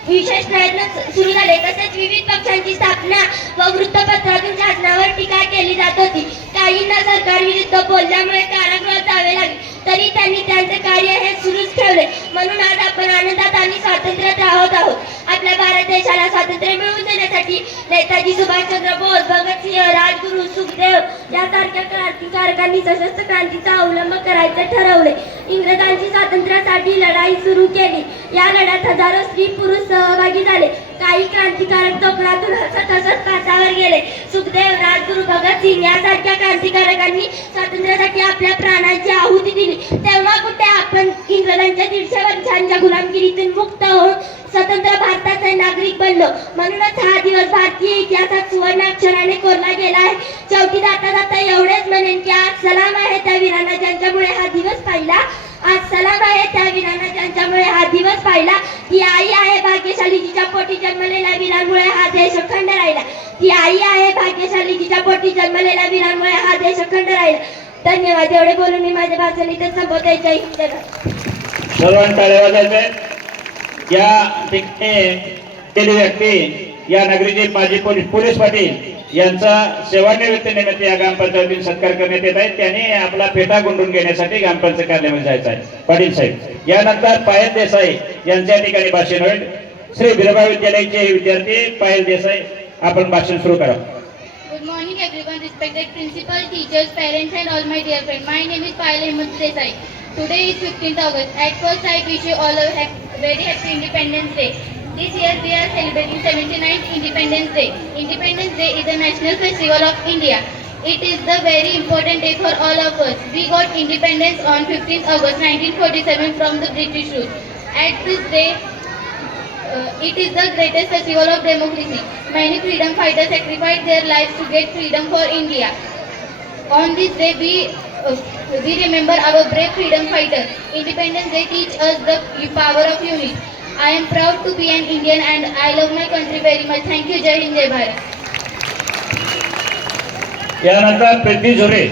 विशेष प्रयत्न सुरू झाले. तसेच विविध पक्षांची स्थापना व वृत्तपत्रातून शासनावर टीका केली जात होती. काहींना सरकारविरुद्ध बोलल्यामुळे कारागृहात जावे लागले, तरी त्यांनी त्यांचे कार्य हे सुरूच ठेवले. म्हणून आज आपण आनंदात आणि स्वातंत्र्यात राहत आहोत. आपल्या भारत देशाला स्वातंत्र्य मिळवून देण्यासाठी नेताजी सुभाषचंद्र बोस, भगतसिंह, राजगुरू, सुखदेव यासारख्या क्रांतिकारकांनी सशस्त्र क्रांतीचा अवलंब करायचे ठरवले. इंग्रजांची स्वातंत्र्यासाठी लढाई सुरू केली. या लढ्यात हजारो स्त्री पुरुष सहभागी झाले. काही क्रांतिकारक चौकातून हसत कासावर गेले. सुखदेव, राजगुरू, भगतसिंग यासारख्या क्रांतिकारकांनी स्वातंत्र्यासाठी आपल्या प्राणांची आहुती दिली. तेव्हा कुठे आपण इंग्रजांच्या 150 वर्षांच्या गुलामगिरीतून मुक्त होऊन स्वतंत्र भारताचे नागरिक बनलो. म्हणूनच हा दिवस भारतीय इतिहासात सुवर्णाक्षराने कोरला गेला आहे. शेवटी जाता जाता एवढेच म्हणेन की आज सलाम आहे त्या वीरांना ज्यांच्यामुळे हा दिवस पाहिला. आज सलाम आहे त्या वीरांना ज्यांच्यामुळे हा दिवस पाहिला. ती आई आहे भाग्यशाली जिच्या पोटी जन्मलेल्या वीरांमुळे हा देश अखंड राहिला. ती आई आहे भाग्यशाली जिच्या पोटी जन्मलेल्या वीरांमुळे हा देश अखंड राहिला. धन्यवाद. एवढे बोलून मी माझे भाषण इथे संपवायचे. सर्वांना टाळ्या वाजवायच्या. या ठिकाणी व्यक्ती या नगरीचे माजी पोलीस पाटील यांचा सेवानिवृत्तीनिमित्त या ग्रामपंचायतीत सत्कार करण्यात येत आहे. त्यांनी आपला फेटा गुंडून घेण्यासाठी ग्रामपंचायत कार्यालयामध्ये जायचं आहे. पाटील साहेब यानंतर पायल देसाई यांच्या ठिकाणी भाषण होईल. श्री बिरबा विद्यालयाचे विद्यार्थी पायल देसाई आपण भाषण सुरू करा. Good morning everyone, respected principal, teachers, parents and all my dear friends. My name is Payal Hemant Desai. Today is 15th August. At first I wish you all a very happy Independence Day. This year we are celebrating 79th Independence Day. Independence Day is a national festival of India. It is the very important day for all of us. We got independence on 15th August 1947 from the British rule. At this day, it is the greatest festival of democracy. Many freedom fighters sacrificed their lives to get freedom for India. On this day, we remember our brave freedom fighters. Independence Day teaches us the power of unity. I am proud to be an Indian and I love my country very much. Thank you. Jai Hind, Jai Bharat. यानंतर प्रीती झोरे.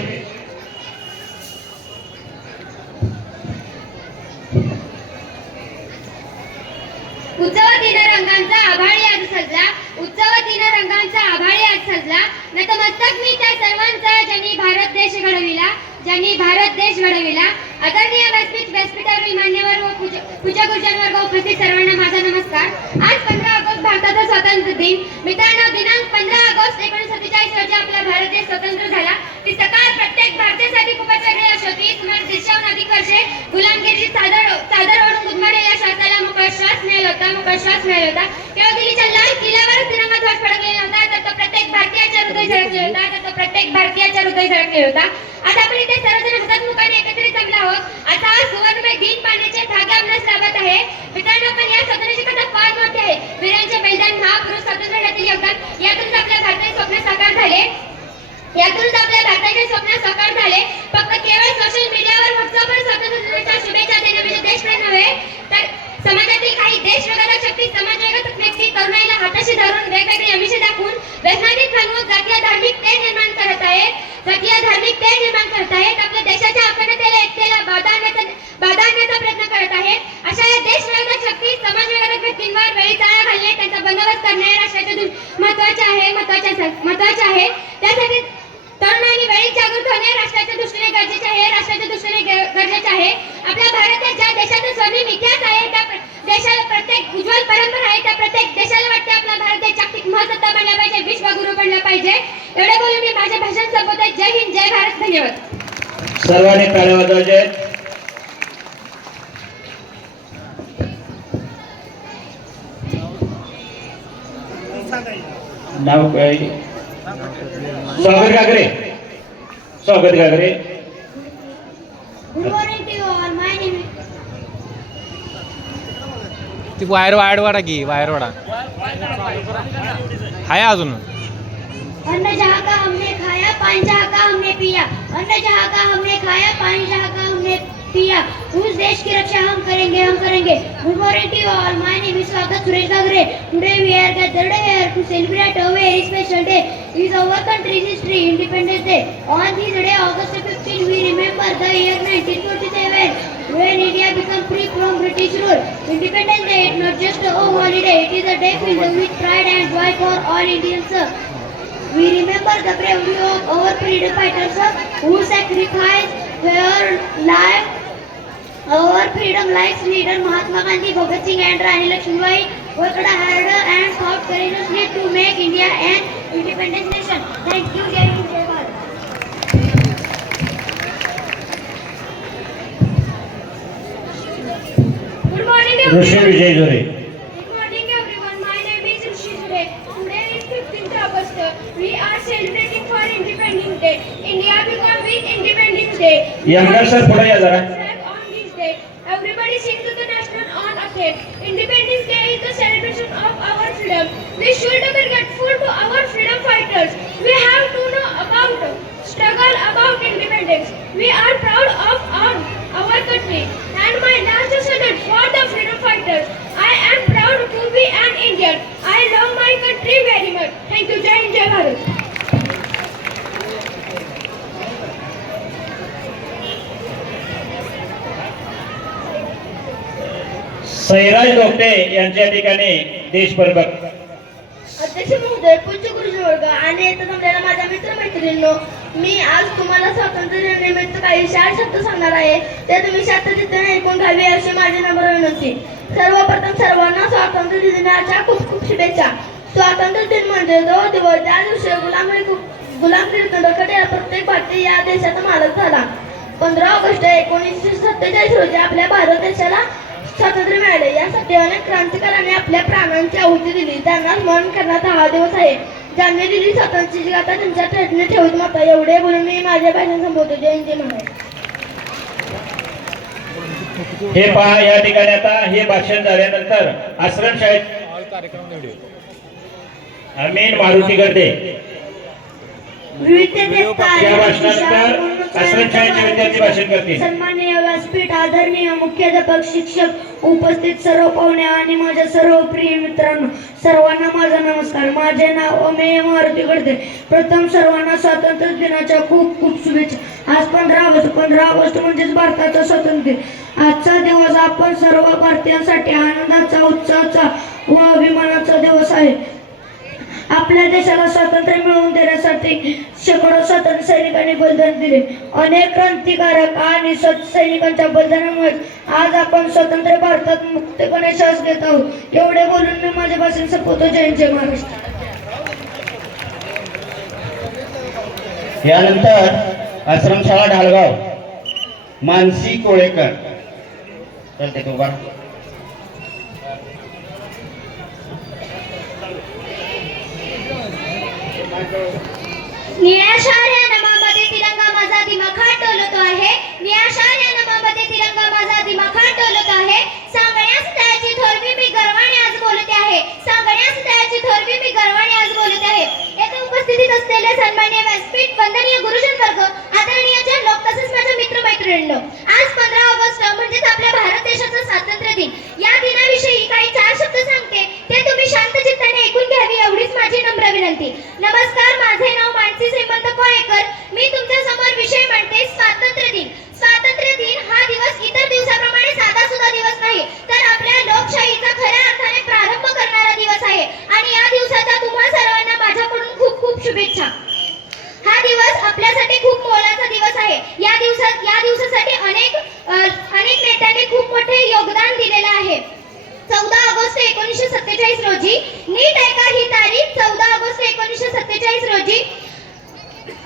उत्सवातीनं रंगांचा आभाळी आज सजला, उत्सवातीनं रंगांचा आभाळी आज सजला. नतमस्तक मी त्या सर्वांचा ज्यांनी भारत देश घडविला, ज्यांनी भारत देश घडविला. आदरणीय व्यासपीठावरील मान्यवर व पूजा गुरुजनवर्ग उपस्थित सर्वांना माझा नमस्कार. आज 15 ऑगस्ट भारताचा स्वातंत्र्य दिन. मित्रांनो, दिनांक 15 ऑगस्ट 1947 रोजी आपला भारत देश स्वतंत्र झाला. ती सकाळ प्रत्येक भारतीयासाठी खूपच वेगळी अशी होती. सुमारे 150 अधिक वर्षे गुलामगिरीची चादर ओढून गुदमरलेल्या शासनाला मोकळा श्वास मिळाला होता. केवळ दिल्लीच्या लाल किल्ल्यावरच तिरंगा ध्वज फडकलेला नव्हता, तर तो प्रत्येक भारतीयाच्या हृदय झळकलेला होता. आज आपण इथे सर्वजण हसतमुखाने एकत्रित जमलो आहोत. आता हा सुवर्णमय दिन पाण्याचे धागे आपणास लाभत आहे. मित्रांनो, पण या स्वातंत्र्याची कथा फार मोठी आहे. वीरांचे बलिदान, महापुरुष, स्वातंत्र्य लढ्यातील योगदान यातूनच आपल्या भारताचे स्वप्न साकार झाले. फक्त केवळ सोशल मीडियावर व्हॉट्सअपवर स्वातंत्र्य दिनाच्या शुभेच्छा देणे म्हणजे देशप्रेम नव्हे, तर समाजातील काही देशविघातक शक्ती, समाजविघातक व्यक्ती तरुणाईला हाताशी धरून वेगवेगळी आमिषे दाखवून व्यसनाधीन बनवून जातीय धार्मिक तेढ निर्माण करत आहेत. आपल्या देशाच्या अखंडतेला, एकतेला बाधा आणण्याचा प्रयत्न करत आहेत. अशा या देशविघातक शक्ती, समाजविघातक व्यक्तींवर वेळी चाळा घालणे, त्यांचा बंदोबस्त करणे राष्ट्राच्या महत्त्वाचे आहे. त्यासाठी तरुणांनी वेळी जागृत होणे राष्ट्राच्या दृष्टीने गरजेचे आहे. आपल्या भारतात ज्या देशाचा स्वर्णिम इतिहास आहे, त्या देशाला प्रत्येक उज्ज्वल परंपरा आहे, त्या प्रत्येक देशाला वाटते आपला भारत देश जागतिक महत्त्वता बनला पाहिजे, विश्वगुरू बनला पाहिजे. एवढे बोलून मी माझे भाषण संपवते. जय हिंद, जय भारत. धन्यवाद. सर्वांनी टाळ्या वाजवायच्या. नाव काय? स्वागत कागरे. Good morning to you all. My name is ती वायर वाढा की वायर वाढा आहे अजून. अन्न जहाँ का हमने खाया, पानी जहाँ का हमने पिया. अन्न जहाँ का हमने खाया, पानी जहाँ का हमने पिया. उस देश की रक्षा हम करेंगे. Good morning to you all. My name is Swagat Suresh Gagre. Today we are gathered here to celebrate a very special day. It is our country's history, Independence Day. On this day, August 15, we remember the year 1947 when India became free from British rule. Independence Day is not just a holiday; it is a day filled with pride and joy for all Indians. We remember the bravery of our freedom fighters who sacrificed their life. Our freedom lies leader Mahatma Gandhi, Bhagat Singh and Rani Lakshmibai worked hard and fought courageously to make India an independent nation. Thank you. Jai Hind, Jai Bharat. Good morning Rishi everyone. Vijay Zore. Good morning everyone. My name is Rishi Sure. Today is 15th August. We are celebrating for Independence Day. India became with Independence Day. Younger sir पुढे या जरा. On this day, everybody sing to the national anthem. Independence Day is the celebration of our freedom. We should be grateful to our freedom fighters. We have to know about struggle about independence. We are proud of our country. And my last salute for the freedom fighters. I am proud to be an Indian. I love my country very much. Thank you. Jai Hind, Jai Bharat. Sairaj लोकटे यांच्या ठिकाणी देशभरभर. अध्यक्ष महोदय, पूज्य गुरुजनवर्ग आणि येथे जमलेल्या माझ्या मित्रमैत्रिणींनो, मी आज तुम्हाला स्वातंत्र्य दिनानिमित्त काही 4 शब्द सांगणार आहे. ते तुम्ही शांततेने ऐकून घ्यावे अशी माझी नम्र विनंती. सर्वप्रथम सर्वांना स्वातंत्र्य दिनाच्या खूप खूप शुभेच्छा. स्वातंत्र्य दिन म्हणजे तो दिवस ज्या दिवशी गुलामगिरीतून कटेला प्रत्येक भारतीय या देशाचा मालक झाला. 15 ऑगस्ट 1947 रोजी आपल्या भारत देशाला स्वातंत्र्य मिळाले. यासाठी अनेक क्रांतिकारकांनी आपल्या प्राणांची आहुती दिली. त्यांना स्मरण करण्याचा हा दिवस आहे. ज्यांनी दिली स्वातंत्र्याची गाथा तुमच्या ठेवणे ठेवत माता. एवढे बोलून मी माझे भाषण संपवतो. जय हिंद, जय महाराज. हे पहा, या ठिकाणी आता हे भाषण झाल्यानंतर आश्रमशाळेत कार्यक्रम निवडू. अमीन मारुती गर्दे विविधतेत या भाषणानंतर आश्रमशाळेचे विद्यार्थी भाषण करतील. सन्माननीय व्यासपीठ, आदरणीय मुख्याध्यापक, शिक्षक, उपस्थित सर्व पाहुणे आणि माझ्या सर्व प्रिय मित्रांनो, सर्वांना माझा नमस्कार. माझे नाव अमेय मारुती गर्दे. प्रथम सर्वांना स्वातंत्र्य दिनाच्या खूप खूप शुभेच्छा. आज 15 ऑगस्ट म्हणजेच भारताचा स्वातंत्र्य दिन. आजचा दिवस आपण सर्व भारतीयांसाठी आनंदाचा, उत्साहाचा व अभिमानाचा दिवस आहे. आपल्या देशाला स्वातंत्र्य मिळवून देण्यासाठी शेकडो स्वातंत्र्य सैनिकांनी बलिदान दिले. अनेक क्रांतिकारक आणि सैनिकांच्या बलिदानामुळे आज आपण स्वतंत्र भारतात मुक्तपणे श्वास घेत आहोत. एवढे बोलून मी माझे भाषण संपवतो. जय हिंद, जय महाराष्ट्र. यानंतर आश्रमशाळा ढालगाव मानसी कोळेकर. चलते तो उभा. निळाशार या नामामध्ये तिरंगा माझा दिमाखात डोलतो आहे. निळाशार या नामामध्ये तिरंगा माझा दिमाखात डोलतो आहे. सांगण्यास त्याची थोरवी मी गर्वाने आज बोलते आहे. सांगण्यास त्याची थोरवी मी गर्वाने आज बोलते आहे. येथे उपस्थितीत असलेले सन्माननीय व्यासपीठ, वंदनीय गुरुजन वर्ग, आदरणीय लोक, तसेच माझ्या मित्रमैत्रिणींनो, आज 15 ऑगस्ट म्हणजेच आपल्या भारत देशाचा स्वातंत्र्य दिन. या दिनाविषयी काही 4 शब्द सांगते, ते तुम्ही शांत चित्ताने ऐकून घ्यावी एवढीच माझी नम्र विनंती. नमस्कार, माझे नाव मानसी श्रीमंत कोळेकर. मी तुमच्या समोर विषय मांडते, स्वातंत्र्य दिन. स्वातंत्र्य दिन हा दिवस इतर दिवसाप्रमाणे साधा सुद्धा दिवस नाही, तर आपल्या लोकशाहीचा खऱ्या अर्थाने प्रारंभ करणारा दिवस आहे. आणि या दिवसाच्या तुम्हा सर्वांना माझ्याकडून खूप खूप शुभेच्छा. हा दिवस आपल्यासाठी खूप मोलाचा दिवस आहे. या दिवसासाठी अनेक नेत्यांनी खूप मोठे योगदान दिलेलं आहे. 14 ऑगस्ट 1947 रोजी, नीट ऐका ही तारीख, 14 ऑगस्ट 1947 रोजी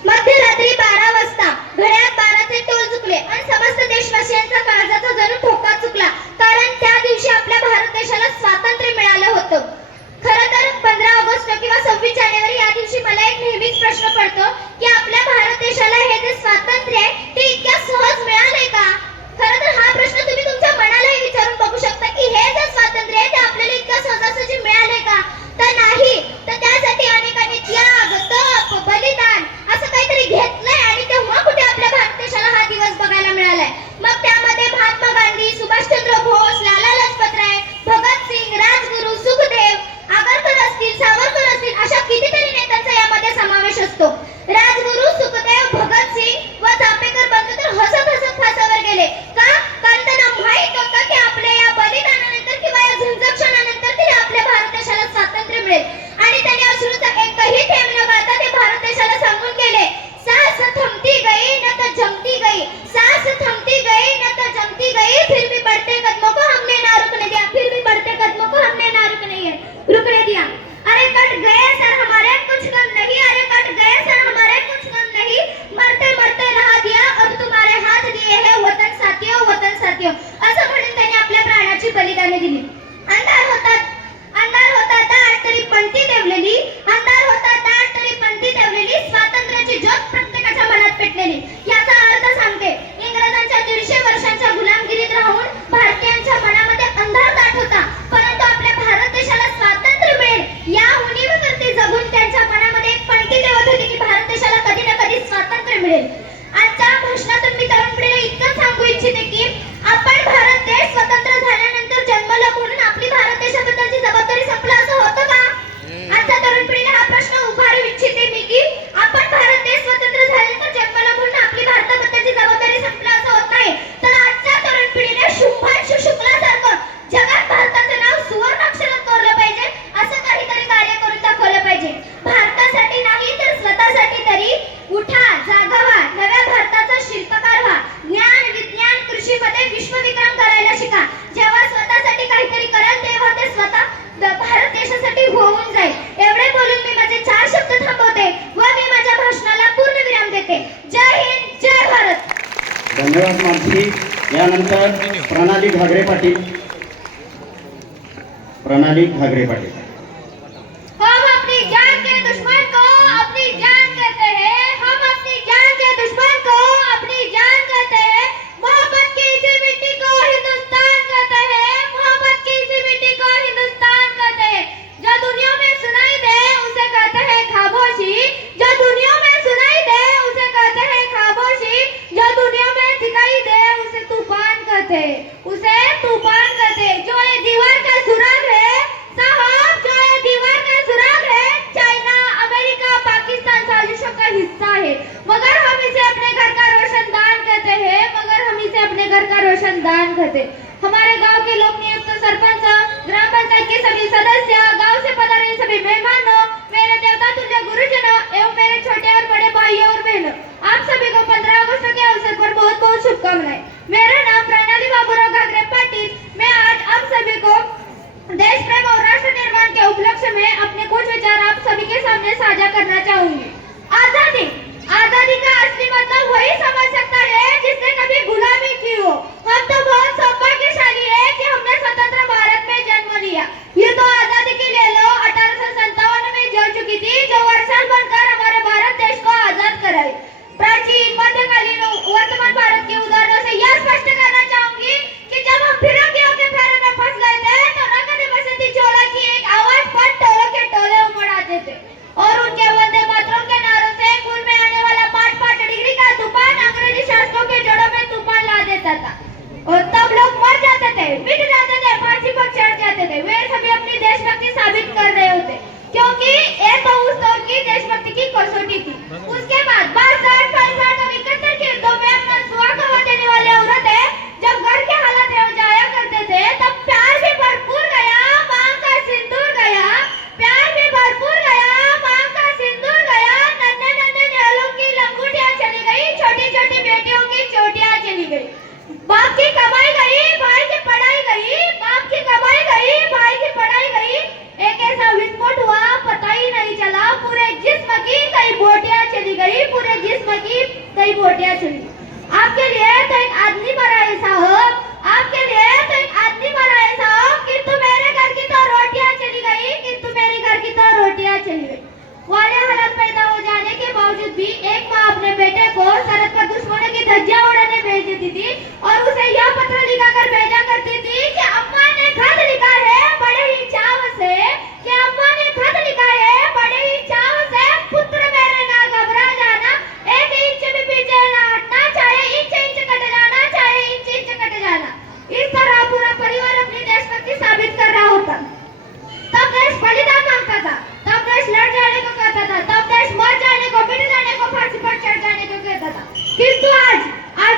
मध्यरात्री 12 वाजता घड्याळात 12चे टोल चुकले आणि समस्त देशवासियांचा काळजाचा जणू ठोका चुकला. कारण त्या दिवशी आपल्या भारत देशाला स्वातंत्र्य मिळालं होतं. खरं तर 15 ऑगस्ट किंवा 26 जानेवारी या दिवशी मला एक नेहमीच प्रश्न पडतो की आपल्या भारत देशाला हे जे स्वातंत्र्य आहे ते इतक्या सहज मिळाले का? खरं तर हा प्रश्न तुम्ही तुमच्या मनालाही विचारून बघू शकता की हे जे स्वातंत्र्य आहे ते आपल्याला इतक्या सहजासहजी मिळाले का? तर नाही. तर त्यासाठी अनेकांनी त्याग, तप, बलिदान असं काहीतरी घेतलंय आणि तेव्हा कुठे आपल्या भारत देशाला हा दिवस बघायला मिळालाय. मग त्यामध्ये महात्मा गांधी, सुभाषचंद्र बोस, लाला लजपतराय, भगतसिंग, राजगुरू, सुखदेव, आगरकर असतील, सावरकर असतील, अशा कितीतरी नेत्यांचा यामध्ये समावेश असतो. यानंतर प्रणाली घागरे पाटील. हम अपनी जान के दुश्मन को अपनी जान कहते हैं, हम अपनी जान के दुश्मन को अपनी जान कहते हैं, मोहब्बत की इसी मिट्टी को हिंदुस्तान कहते हैं, मोहब्बत की इसी मिट्टी को हिंदुस्तान कहते हैं। जो दुनिया में सुनाई दे उसे कहते हैं खामोशी, जो दुनिया में सुनाई दे उसे कहते हैं खामोशी, जो दुनिया में दिखाई दे उसे तूफान कहते हैं, उसे तूफान कहते हैं। जो ये दीवार का सुराग है साहब, जो ये दीवार का सुराग है, चाइना, अमेरिका, पाकिस्तान साजिशों का हिस्सा है, मगर हम इसे अपने घर का रोशनदान कहते हैं, मगर हम इसे अपने घर का रोशनदान कहते हैं। हमारे गांव के लोक नियुक्त सरपंच, ग्राम पंचायत के सभी सदस्य, गांव से पधारे सभी मेहमानों, मेरे देवता तुल्य गुरुजनों एवं मेरे छोटे और बड़े भाइयों और बहनों, आप सभी को 15 अगस्त के अवसर पर बहुत बहुत शुभकामनाएं। मेरा नाम प्रणाली बाबूराव घागरे पाटिल। मैं आज आप सभी को देश प्रेम और राष्ट्र निर्माण के उपलक्ष्य में अपने कुछ विचार आप सभी के सामने साझा करना चाहूंगी। आजादी, आजादी का असली मतलब वही समझ सकता है जिसने कभी गुलामी की हो। हम तो बहुत सौभाग्यशाली है कि हमने स्वतंत्र भारत में जन्म लिया। ये तो आजादी की ले लो 1857 में जल चुकी थी, जो वर्षाल बनकर हमारे भारत देश को आजाद कराई। प्राचीन, मध्यकालीन, वर्तमान भारत के उदाहरणों से यह स्पष्ट करना चाहूंगी कि जब हम फिरंगियों के फेरे में फंस गए थे तो नगद बसंती चोला की एक आवाज पर टोलों के टोले उमड़ आते थे और उनके वंदे मातरम के नारों से खून में आने वाला 5-5 डिग्री का तूफान अंग्रेजी शासकों के जड़ों में तूफान ला देता था और तब लोग मर जाते थे, मिट जाते थे, फांसी पर चढ़ जाते थे। वे सभी अपनी देशभक्ति साबित कर रहे होते क्योंकि ये तो उस दौर की देशभक्ति की कसौटी थी। उसके बाद 62, 65 और 71 के युद्धों में अपना सुहाग गवा देने वाले औरतें जब घर के हालात हो जाया करते थे तब प्यार भी भरपूर गया, मांग का सिंदूर गया, प्यार भी भरपूर गया, मांग का सिंदूर गया, नन्हे नन्हे न्यालों की लंगोटियां चली गई, छोटी छोटी बेटियों की चोटियां चली गई। बाप की कमाई गई, भाई की पढ़ाई गई, बाप की कमाई गई, भाई की पढ़ाई गई। एक ऐसा विस्फोट हुआ पता ही नहीं चला, पूरे जिस्म की कई बोटियां चली गई, पूरे जिस्म की कई बोटियां चली गई। आपके लिए तो एक आदमी मरा है साहब, आपके लिए तो एक आदमी मरा है साहब, किंतु मेरे घर की तो रोटियां चली गई, किंतु मेरे घर की तो रोटियां चली गई। वाले हालात पैदा हो जाने के बावजूद भी एक माँ अपने बेटे को सरहद पर दुश्मनों की धज्जियां उड़ाने भेज देती थी और उसे यह पत्र लिखाकर भेजा करती थी कि अम्मा ने खत लिखा है बड़े ही चाव से, कि अम्मा ने खत लिखा है बड़े ही चाव से, पुत्र मेरे ना घबरा जाना, एक इंच भी पीछे ना हटना, चाहे इंच इंच कट जाना, चाहे इंच इंच कट जाना। इस तरह पूरा परिवार अपनी देशभक्ति साबित कर रहा होता। तब देश बलिदान मांगता था, तब देश लड़ जाने को कहता था, तब देश मर जाने को, मिट जाने को, फांसी पर चढ़ जाने को कहता था। किंतु आज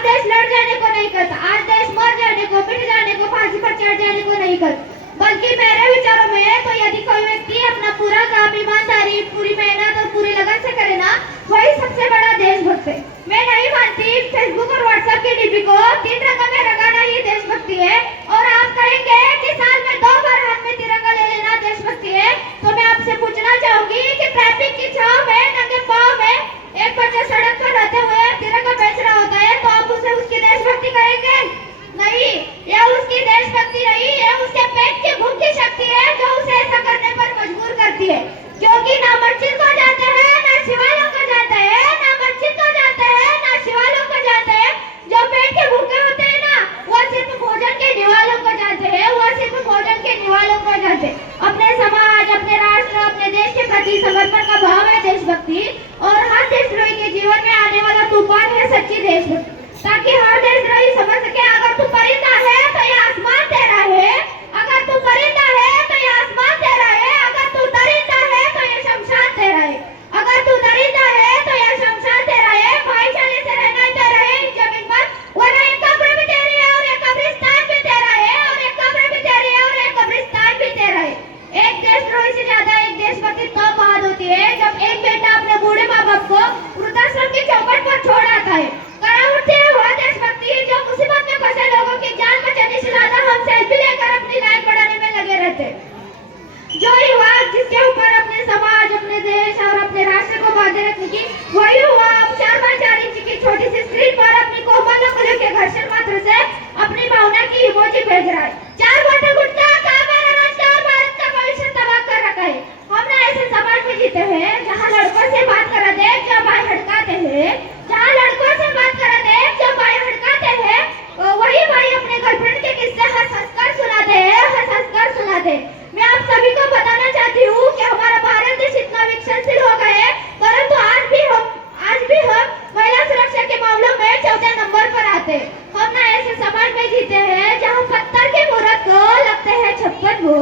देश लड़ जाने को नहीं कहता, आज देश मर जाने को, मिट जाने को, फांसी पर चढ़ जाने को नहीं कहता। बल्कि मेरे विचारों में तो यदि कोई व्यक्ति अपना पूरा काम ईमानदारी, पूरी मेहनत और पूरी लगन से करे ना, वही सबसे बड़ा देशभक्त है। मैं नहीं मानती फेसबुक और व्हाट्सएप की डीपी को 3 रंगों में रंगाना ही देशभक्ति है और आप कहेंगे कि साल में 2 बार हाथ में तिरंगा ले लेना देशभक्ति है, तो मैं आपसे पूछना चाहूंगी कि ट्रैफिक की छांव में नंगे पांव में एक बच्चा सड़क पर रहते हुए तिरंगा बेच रहा होता है तो आप उसे उसकी देशभक्ति कहेंगे? नहीं, यह उसकी देशभक्ति नहीं, यह उसके पेट की भूख की शक्ति है जो उसे ऐसा करने पर मजबूर करती है। क्योंकि ना मस्जिद को जाते हैं, ना शिवालयों को जाते हैं, ना मस्जिद को जाते हैं, ना शिवालयों को जाते हैं। जो पेट के भूखे होते हैं ना, वो सिर्फ भोजन के निवालों को जाते हैं, वो सिर्फ भोजन के निवालों को जाते हैं। अपने समाज, अपने राष्ट्र, अपने देश के प्रति समर्पण का भाव है देशभक्ति और हर देशद्रोही के जीवन में आने वाला तूफान है सच्ची देशभक्ति, ताकि हर देशद्रोही समझ सके अगर तू परिंदा है तो ये आसमान तेरा है, अगर तू परिंदा है तो ये आसमान तेरा है, अगर तू दरिंदा है तो ये शमशान तेरा है, अगर तू दरिंदा है तो ये शमशान तेरा है। भाईचारे से रहना ही तेरा है इस जमीन पर, वरना ये कब्र भी तेरी है और ये कब्रिस्तान भी तेरा है, और ये कब्र भी तेरी है और ये कब्रिस्तान भी तेरा है। एक देशद्रोही से ज्यादा एक देशभक्ति तब बहाद होती वो,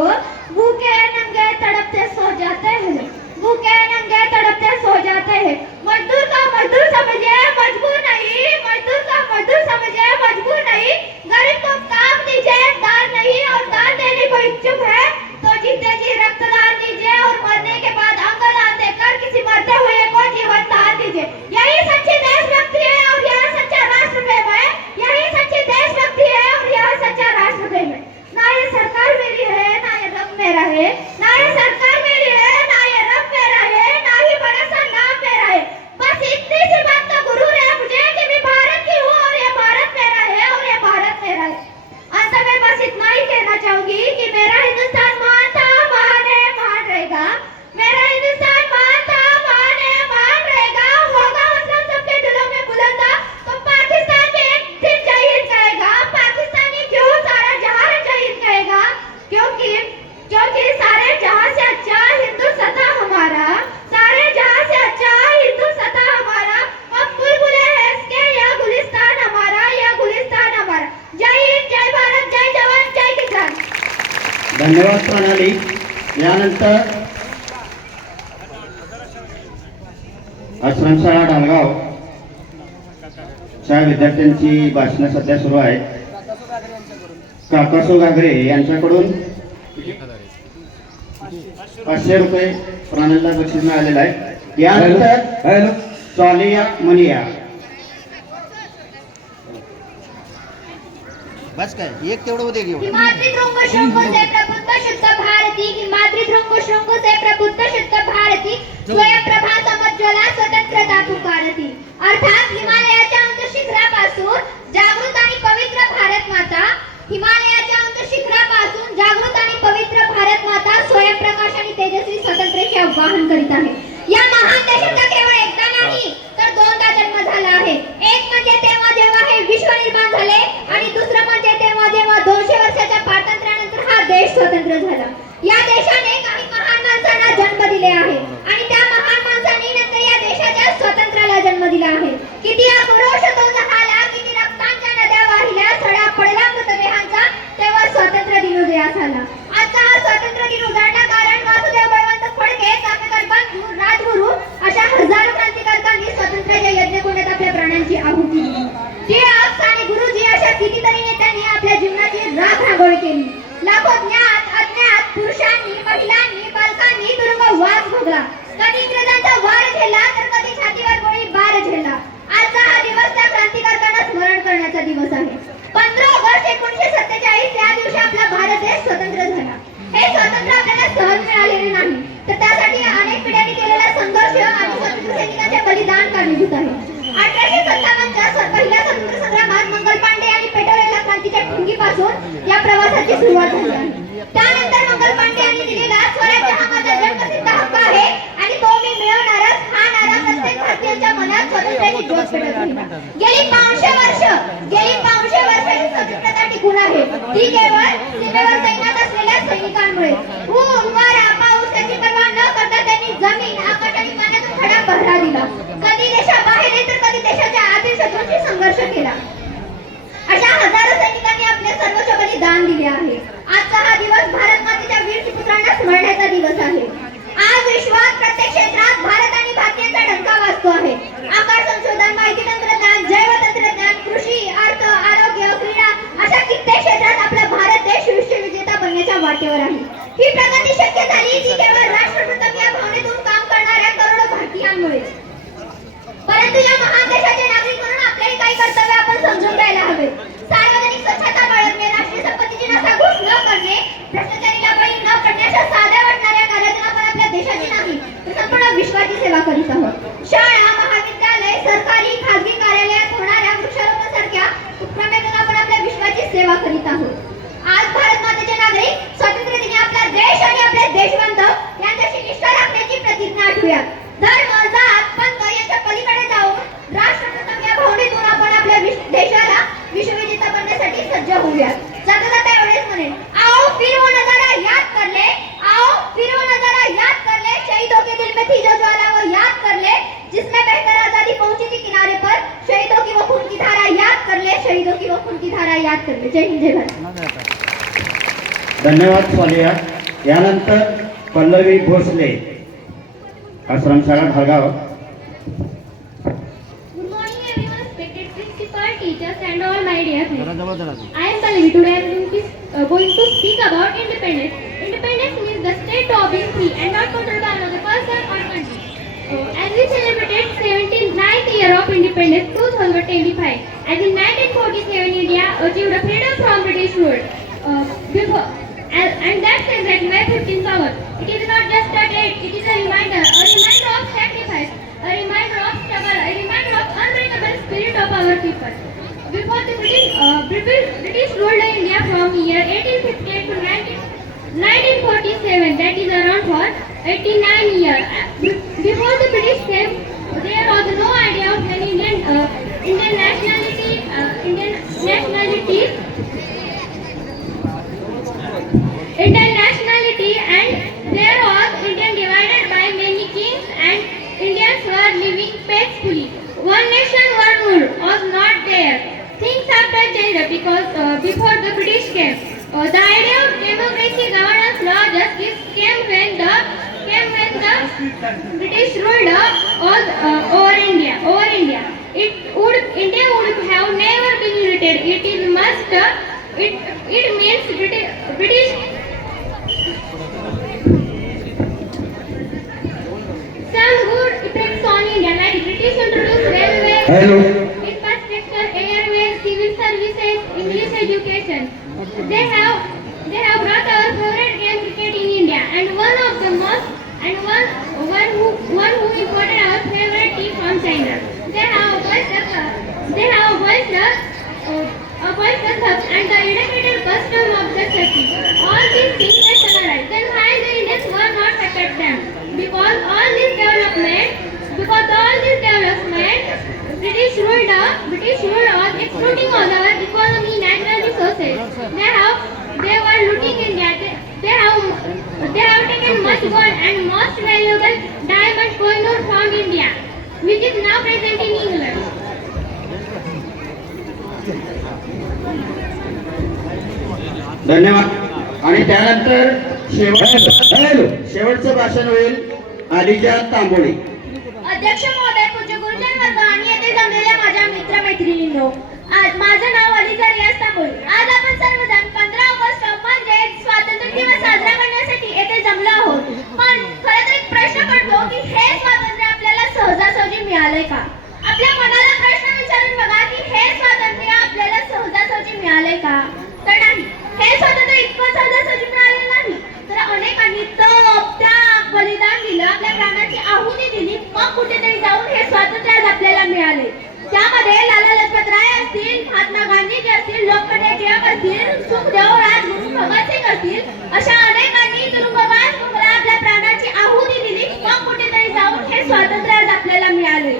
भूखे नंगे तड़पते सो जाते हैं, भूखे नंगे तड़पते सो जाते हैं। मजदूर का मजदूर समझे मजबूर नहीं, मजदूर का मजदूर समझे मजबूर नहीं। गरीब को काम दीजिए दान नहीं, और दान देने को इच्छुक है तो जीते जी रक्तदान दीजिए, और मरने के बाद अंगदान देकर किसी मरते हुए को जीवन दान दीजिए। यही सच्ची देशभक्ति है और यह सच्चा राष्ट्र प्रेम है, यही सच्ची देशभक्ति है और यह सच्चा राष्ट्र प्रेम है। ना ये सरकार मेरी है ना ये रब मेरा है, ना ये सरकार मेरी है ना ये रब मेरा है, ना ही बड़ा सा नाम मेरा है। बस इतनी सी बात का गुरूर है मुझे कि मैं भारत की हूँ और ये भारत मेरा है और ये भारत मेरा है। अंत में बस इतना ही कहना चाहूंगी कि मेरा हिंदुस्तान महान था, महान है, महान रहेगा। मेरा हिंदुस्तान महान था, महान है, महान रहेगा। होगा हौसला सबके दिलों में बुलंद, तो पाकिस्तान भी एक दिन जय हिंद कहेगा। पाकिस्तानी क्यों सारा जहां जय हिंद कहेगा, क्योंकि सारे जहां से अच्छा हिंदू सता हमारा, सारे जहां से अच्छा हिंदू सता हमारा। हम बुलबुले हैं इसके, यह गुलिस्तान हमारा, यह गुलिस्तान हमारा। जय हिंद, जय भारत, जय जवान, जय किसान। धन्यवाद प्रणाली. यानंतर आश्रमशाळा ढालगाव च्या विद्यार्थ्यांची भाषणं सध्या सुरू आहेत. काकासो घागरे यांच्याकडून 500 रुपये प्रणालीला बक्षीस मिळालेलं आहे. यानंतर चालिया मनिया. बस काय एक तेवढं होते घेऊ. मातृभृंग शृंग से प्रबुद्ध शुद्ध भारती, मातृभृंग शृंग से प्रबुद्ध शुद्ध भारती, स्वयंप्रभा समज्वला स्वतंत्रता पुकारती. अर्थात हिमालयाच्या उंच शिखरापासून जागृत आणि पवित्र भारत माता, हिमालयाच्या उंच शिखरापासून जागृत आणि पवित्र भारत माता स्वयंप्रकाश आणि तेजस्वी स्वतंत्रतेचे आवाहन करीत आहे. या महान देशाचा केवळ एकदा नाही तर दोनदा जन्म झाला आहे. एक म्हणजे तेव्हा जेव्हा हे विश्व निर्माण झाले, आणि दुसरं म्हणजे तेव्हा जेव्हा 200 वर्षाच्या स्वातंत्र्यानंतर हा देश स्वतंत्र झाला. या देशाने काही महान माणसांना जन्म दिले आहे, आणि त्या महान माणसांनी नंतर या देशाच्या स्वातंत्र्याला जन्म दिला आहे. किती आक्रोश तो झाला, किती रक्तांच्या नद्या वाहिल्या, सडा पडला मृतदेहांचा, तेव्हा स्वातंत्र्य दिन उदयास आला. आजचा हा स्वातंत्र्य दिन उजाडला कारण वासुदेव बळवंत फडके, चापेकर बंधू, राजगुरू अशा हजारो क्रांतिकारकांनी स्वातंत्र्याच्या यज्ञकुंडात आपल्या प्राणांची आहुती दिली. टिळक आणि गुरुजी अशा कितीतरी नेत्यांनी आपल्या जीवनाची राख रांगोळी केली. लाखो ज्ञात अज्ञात पुरुषांनी, महिलांनी, बालकांनी तुरुंगवास भोगला. कधी इंग्रजांचा वार झेलला तर कधी छातीवर गोळी बार झेलला. आजचा हा दिवस त्या क्रांतिकारकांना स्मरण करण्याचा दिवस आहे. 15 ऑगस्ट 1947 या दिवशी आपला भारत देश स्वतंत्र झाला. हे स्वातंत्र्य आपल्याला सहज मिळालेले नाही, तर त्यासाठी अनेक पिढ्यांनी केलेला संघर्ष आणि स्वातंत्र्य सैनिकांचे बलिदान कारणीभूत आहे. 1857च्या पहिल्या स्वातंत्र्य संग्रामात मंगल पांडे आणि पेटवलेल्या क्रांतीच्या ठिणगीपासून या प्रवासाची सुरुवात झाली आहे. त्यानंतर मंगल पांडे यांनी दिलेला स्वराज्य हा माझा जन्मसिद्ध हक्क आहे आणि तो मी मिळवणारच हा नारा प्रत्येक भारतीयांच्या मनात स्वातंत्र्याची ज्योत पेटत राहिला. गेली 500 वर्ष ही स्वतंत्रता टिकून आहे. ती केवळ सीमेवर तैनात असलेल्या सैनिकांमुळे. ऊन, वारा, पाऊस याची पर्वा न करता त्यांनी जमीन, आकाश आणि पाण्यातून खडा पहरा दिला. कधी देशाबाहेर तर कधी देशाच्या आतील शत्रूंशी संघर्ष केला. अशा हजारो सैनिकांनी आपले सर्वोच्च बलिदान दिले आहे. आजचा हा दिवस भारत मातेच्या वीर पुत्रांना स्मरण्याचा दिवस आहे. आज विश्वात प्रत्येक क्षेत्रात भारत आणि भारतीयांचा डंका वाजतो आहे. आकाश संशोधन, माहिती तंत्रज्ञान, जैव तंत्रज्ञान, कृषी, अर्थ, आरोग्य, क्रीडा अशा कित्येक क्षेत्रात आपला भारत देश विश्व विजेता बनण्याच्या वाटेवर आहे. ही प्रगती शक्य झाली ती केवळ राष्ट्रप्रथम या भावनेतून काम करणाऱ्या करोडो भारतीयांमुळे. परंतु या महान देशाचे नागरिक म्हणून आपल्याही काही कर्तव्य आपण समजून घ्यायला हवे. सार्वजनिक स्वच्छता बाळगणे, राष्ट्रीय संपत्तीची नासाघूस न करणे, भ्रष्टाचारीला बळी न पडणे अशा साध्या वाटणाऱ्या कार्यातून आपण आपल्या देशाची नाही तर संपूर्ण विश्वाची सेवा करीत आहोत. शाळा, महाविद्यालय, सरकारी, खासगी कार्यालयात होणाऱ्या वृक्षारोपणासारख्या उपक्रमातून आपण आपल्या विश्वाची सेवा करीत आहोत. आज भारत मातेचे नागरिक स्वातंत्र्य दिनी आपला देश आणि आपले देशवंत यांच्याशी निष्ठा राखण्याची प्रतिज्ञा आठवूया. धर्म, जात, पंथ यांच्या पलीकडे जाऊन राष्ट्रप्रथम या भावनेतून आपण आपल्या देशाला विश्वविजेता बनण्यासाठी सज्ज होऊया. जाता जाता एवढेच म्हणेन, आओ फिर वो नजारा याद कर ले, आओ फिर वो नजारा याद कर ले, शहीदों के दिल में थी जो ज्वाला वो याद कर ले, जिसमें बहकर आजादी पहुंची थी किनारे पर, शहीदों की वो खून की धारा याद कर ले, शहीदों की वो खून की धारा याद कर ले. जय हिंद, जय भारत. धन्यवाद स्वालिया. यानंतर पल्लवी भोसले, आश्रमशाळा ढाळगाव. Good morning everyone, respected principal, teachers and all my dear friends. I am Pallavi. Today I am going to speak about independence. Independence means the state of being free and not controlled by another person or country. As we celebrated 79th year of independence 2025, as in 1947 India achieved a freedom from British rule. And that's exactly my 15th hour. It is not just a date, it is a reminder of sacrifice, a reminder of struggle, a reminder of unbreakable spirit of our people. Before the British ruled India from year 1858 to 1947, that is around for 89 years. Before the British came, there was no idea of an Indian nationality, and there was India divided by many kings and Indians were living peacefully. One nation, one rule was not there. Things after changed because before the British came, the idea of democracy, governance, law, justice came when the British ruled over India. India would have never been united. It means British. Some good effects on India, like British introduced railways, infrastructure, airways, civil services, English education. They have brought our favorite game cricket in India, and one who imported our favorite tea from China. They have abolished the theft and the educated custom of the city. All these things nationalized. Then why the Indians were not affected them? Because all this development, British ruled was exploiting all our economy, natural resources. They were looting India. They have taken much gold and most valuable diamond coined from India, which is now present in England. धन्यवाद. आणि त्यानंतर शेवटचं भाषण होईल आलिजा तांबोळी. अध्यक्ष महोदय, पूज्य गुरुजन वर्ग आणि येथे जमलेल्या माझ्या मित्रमैत्रिणींनो, माझं नाव अलिजा रियाज तांबोळी. आज आपण सर्वजण 15 ऑगस्ट म्हणजे स्वातंत्र्य दिवस साजरा करण्यासाठी येथे जमलो आहोत. पण खरं तर एक प्रश्न पडतो की हे स्वातंत्र्य आपल्याला सहजासहजी मिळालंय का? आपल्या मनाला प्रश्न विचारून बघा की हे स्वातंत्र्य आपल्याला सहजासहजी मिळालंय का? तर नाही. हे स्वातंत्र्य इतकं सहजासहजी मिळालेलं नाही, तर अनेकांनी तप, त्याग, बलिदान दिलं, आपल्या प्राणाची आहुती दिली, मग कुठेतरी जाऊन हे स्वातंत्र्य आज आपल्याला मिळाले. त्यामध्ये लाला लजपत राय असतील, महात्मा गांधीजी असतील, लोकमान्य टिळक असतील, सुखदेव, राजगुरू, भगतसिंग असतील, अशा अनेकांनी तुरुंगवास भोगला, आपल्या प्राणाची आहुती दिली, मग कुठेतरी जाऊन हे स्वातंत्र्य आज आपल्याला मिळाले.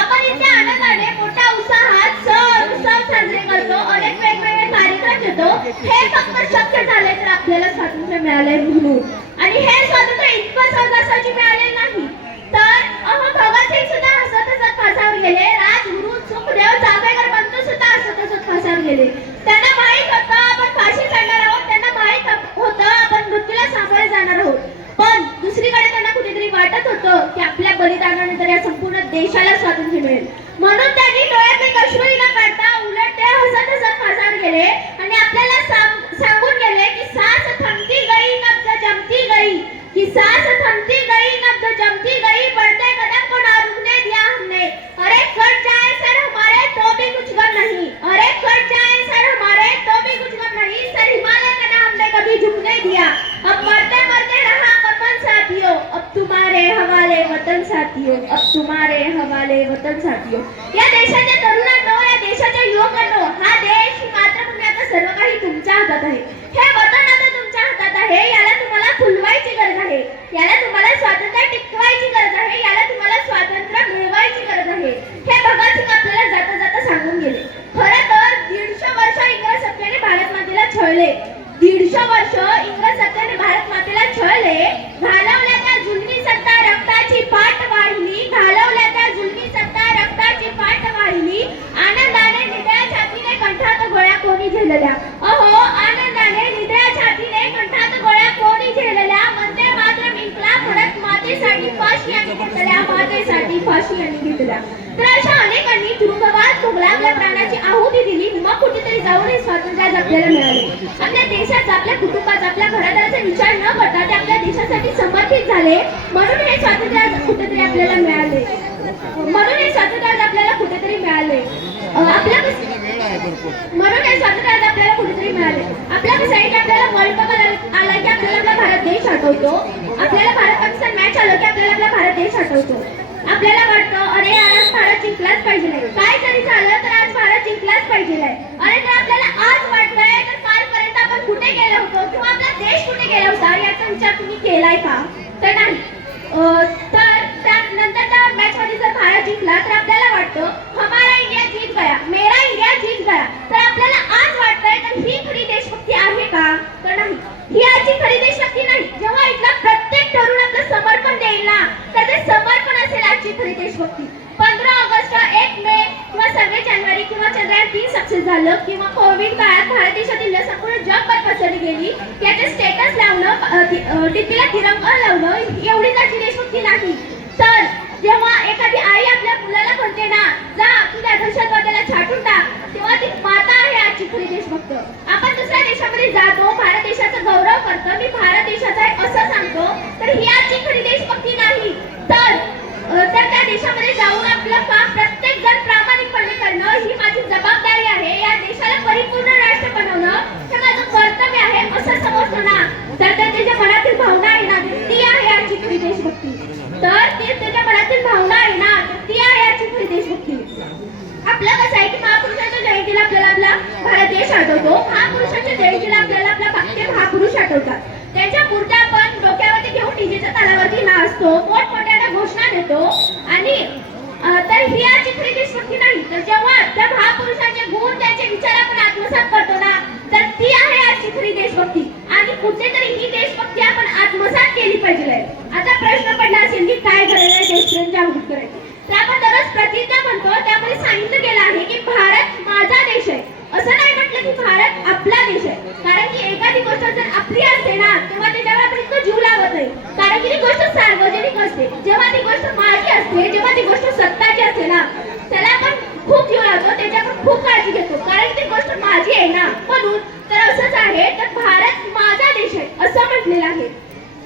आपण इतक्या आनंदाने मोठ्या उत्साहात सण उत्सव साजरे करतो, अनेक वेगवेगळे कार्यक्रम घेतो. हे फक्त शक्य झाले तर आपल्याला स्वातंत्र्य मिळाले म्हणून. आणि हे स्वातंत्र्य इतकं सहजासहजी मिळाले नाही, तर भगतसिंग सुद्धा हसत फासावर गेले, राजगुरू, सुखदेव, चाफेकर बंधू सुद्धा हसत फासावर गेले. त्यांना माहित होतं आपण फाशी चढणार आहोत, त्यांना माहित होतं आपण मृत्यूला सामोरे जाणार आहोत. पण दुसरीकडे त्यांना कुठेतरी वाटत होतं की आपल्या बलिदानानंतर या संपूर्ण देशाला स्वातंत्र्य मिळेल. म्हणून त्यांनी डोळ्यातले अश्रू न काढता उलट ते हसत फासावर गेले आणि आपल्याला सांगून गेले की सांस थमती गई नब्ज जमती गई, की सांस थमती गई नब्ज जमती गई, बढ़ते कदम को ना रुकने दिया हमने. अरे कट जाए सर हमारे तो भी कुछ गम नहीं, अरे कट जाए सर हमारे तो भी कुछ गम नहीं, सर हिमालय का नाम हमने कभी झुकने दिया. अब मरते मरते रहा वतन साथियों, अब तुम्हारे हवाले वतन साथियों, अब तुम्हारे हवाले वतन साथियों. या देशाच्या तरुणांनो, या देशाच्या युवकांनो, हा देश, ही मातृभूमी आता सर्व काही तुमच्या हातात आहे. हे वतन आता तुमच्या हातात आहे. याला तुम्हाला फुलवायची गरज आहे, याला तुम्हाला स्वातंत्र्य टिकवायची गरज आहे, याला तुम्हाला स्वातंत्र्य मिळवायची गरज आहे. हे भगतसिंग आपल्याला जाता जाता सांगून गेले. खरं तर 150 वर्ष इंग्रज सत्तेने भारत मातेला छळले, 150 वर्ष इंग्रज सत्तेने भारत मातेला छळले. घालवल्या त्या जुलमी सत्ता रक्ताची पाठ वाहिली, घालवल्या त्या जुलमी सत्ता रक्ताची पाठ वाहिली. आनंदाने निद्रा छातीने कंठात गोळ्या कोणी झेलल्या, अहो आनंदाने निद्रा छातीने कंठात जगला, आपल्या प्राणाची आहुती दिली, मग कुठेतरी जाऊन हे स्वातंत्र्य आज आपल्याला मिळाले. आपल्या देशाचा, आपल्या कुटुंबाचा, आपल्या घरादाराचा विचार न करता ते आपल्या देशासाठी समर्पित झाले, म्हणून हे स्वातंत्र्य आज कुठेतरी आपल्याला मिळाले. म्हणून हे स्वातंत्र्य आज आपल्याला कुठेतरी मिळाले. म्हणून हे स्वातंत्र्य आज आपल्याला कुठेतरी मिळाले. आपल्या कसं आहे की आपल्याला वर्ल्ड कप आला की आपल्याला आपला भारत देश आठवतो. आपल्याला भारत पाकिस्तान मॅच आलं की आपल्याला आपला भारत देश आठवतो. आपल्याला वाटतं अरे आज भारत जिंकलाच पाहिजे, काय जरी झालं तर आज भारत जिंकलाच पाहिजे. अरे तर आपल्याला आज वाटतंय तर कालपर्यंत आपण कुठे गेलो होतो किंवा आपला देश कुठे गेला होता याचा विचार तुम्ही केलाय का? तर नाही. तर त्यानंतर त्या मॅच मध्ये जर भारत जिंकला तर आपल्याला वाटतं हमारा इंडिया जीत गया, मेरा इंडिया जीत गया. तर आपल्याला आज वाटतंय तर ही खरी देशभक्ती आहे का? तर नाही, ही आजची खरी देशभक्ती नाही. जेव्हा इथला प्रत्येक तरुण आपलं समर्पण देईल ना तर ते समर्पण असेल आजची खरी देशभक्ती. 15 ऑगस्ट, 1 मे किंवा 26 जानेवारी किंवा चंद्रयान 3 सक्सेस झालं किंवा कोविड काळात भारत देशातील लस संपूर्ण जगभर पसरली गेली, याचे स्टेटस लावणं, टिपीला तिरंगा लावणं एवढीच आजची देशभक्ती नाही. तर जेव्हा एखादी आई आपल्या मुलाला म्हणते ना जा तू त्या दहशतवाद्याला छाटून टाक, तेव्हा ती माता आहे आजची खरी देशभक्त. आपण दुसऱ्या देशामध्ये जातो, भारत देशाचा गौरव करतो, मी भारत देशाचा आहे असं सांगतो, तर ही आजची खरी देशभक्ती नाही. तर त्या देशामध्ये जाऊन आपलं काम प्रत्येक जण प्रामाणिकपणे करणं ही माझी जबाबदारी आहे. या देशाला परिपूर्ण राष्ट्र बनवणं हे माझं कर्तव्य आहे असं समजतो ना, तर त्याच्या मनातील भावना आहे ना ती आहे आजची खरी देशभक्ती. तर ते त्याच्या मनातील भावना आहे ना ती आहे आजची खरी देशभक्ती. आपलं कसं आहे की महापुरुषाच्या जयंतीला आपल्याला आपला भारत देश आठवतो, महापुरुषाच्या जयंतीला आपल्याला आपला ते महापुरुष आठवतात. त्यांच्या मूर्त्या आपण डोक्यावरती घेऊन डीजेच्या तालावरती नाचतो, मोठमोठ्याने घोषणा देतो आणि तर ही आजची खरी देशभक्ती नाही. तर जेव्हा त्या महापुरुषाचे गुण, त्यांचे विचार आपण आत्मसात करतो ना तर ती आहे आजची खरी देशभक्ती. आणि कुठेतरी ही देशभक्ती आपण आत्मसात केली पाहिजे. आता प्रश्न पडला असेल की काय गरज आहे देशप्रेम जागृत करायची. तर आपण दररोज प्रतिज्ञा म्हणतो, त्यामध्ये सांगितलं गेलं आहे की भारत माझा देश आहे. असं नाही म्हटलं की भारत आपला देश आहे, कारण की एखादी गोष्ट जर आपली असते ना तेव्हा त्याच्यावर आपण इतकं जीव लावत नाही, कारण की ती गोष्ट सार्वजनिक असते. जेव्हा ती गोष्ट माझी असते, जेव्हा ती गोष्ट सत्ताची असते ना त्याला आपण खूप जीव लावतो, त्याच्यावर खूप काळजी घेतो, कारण ती गोष्ट माझी आहे ना. म्हणून तर असंच आहे, तर भारत माझा देश आहे असं म्हटलेलं आहे.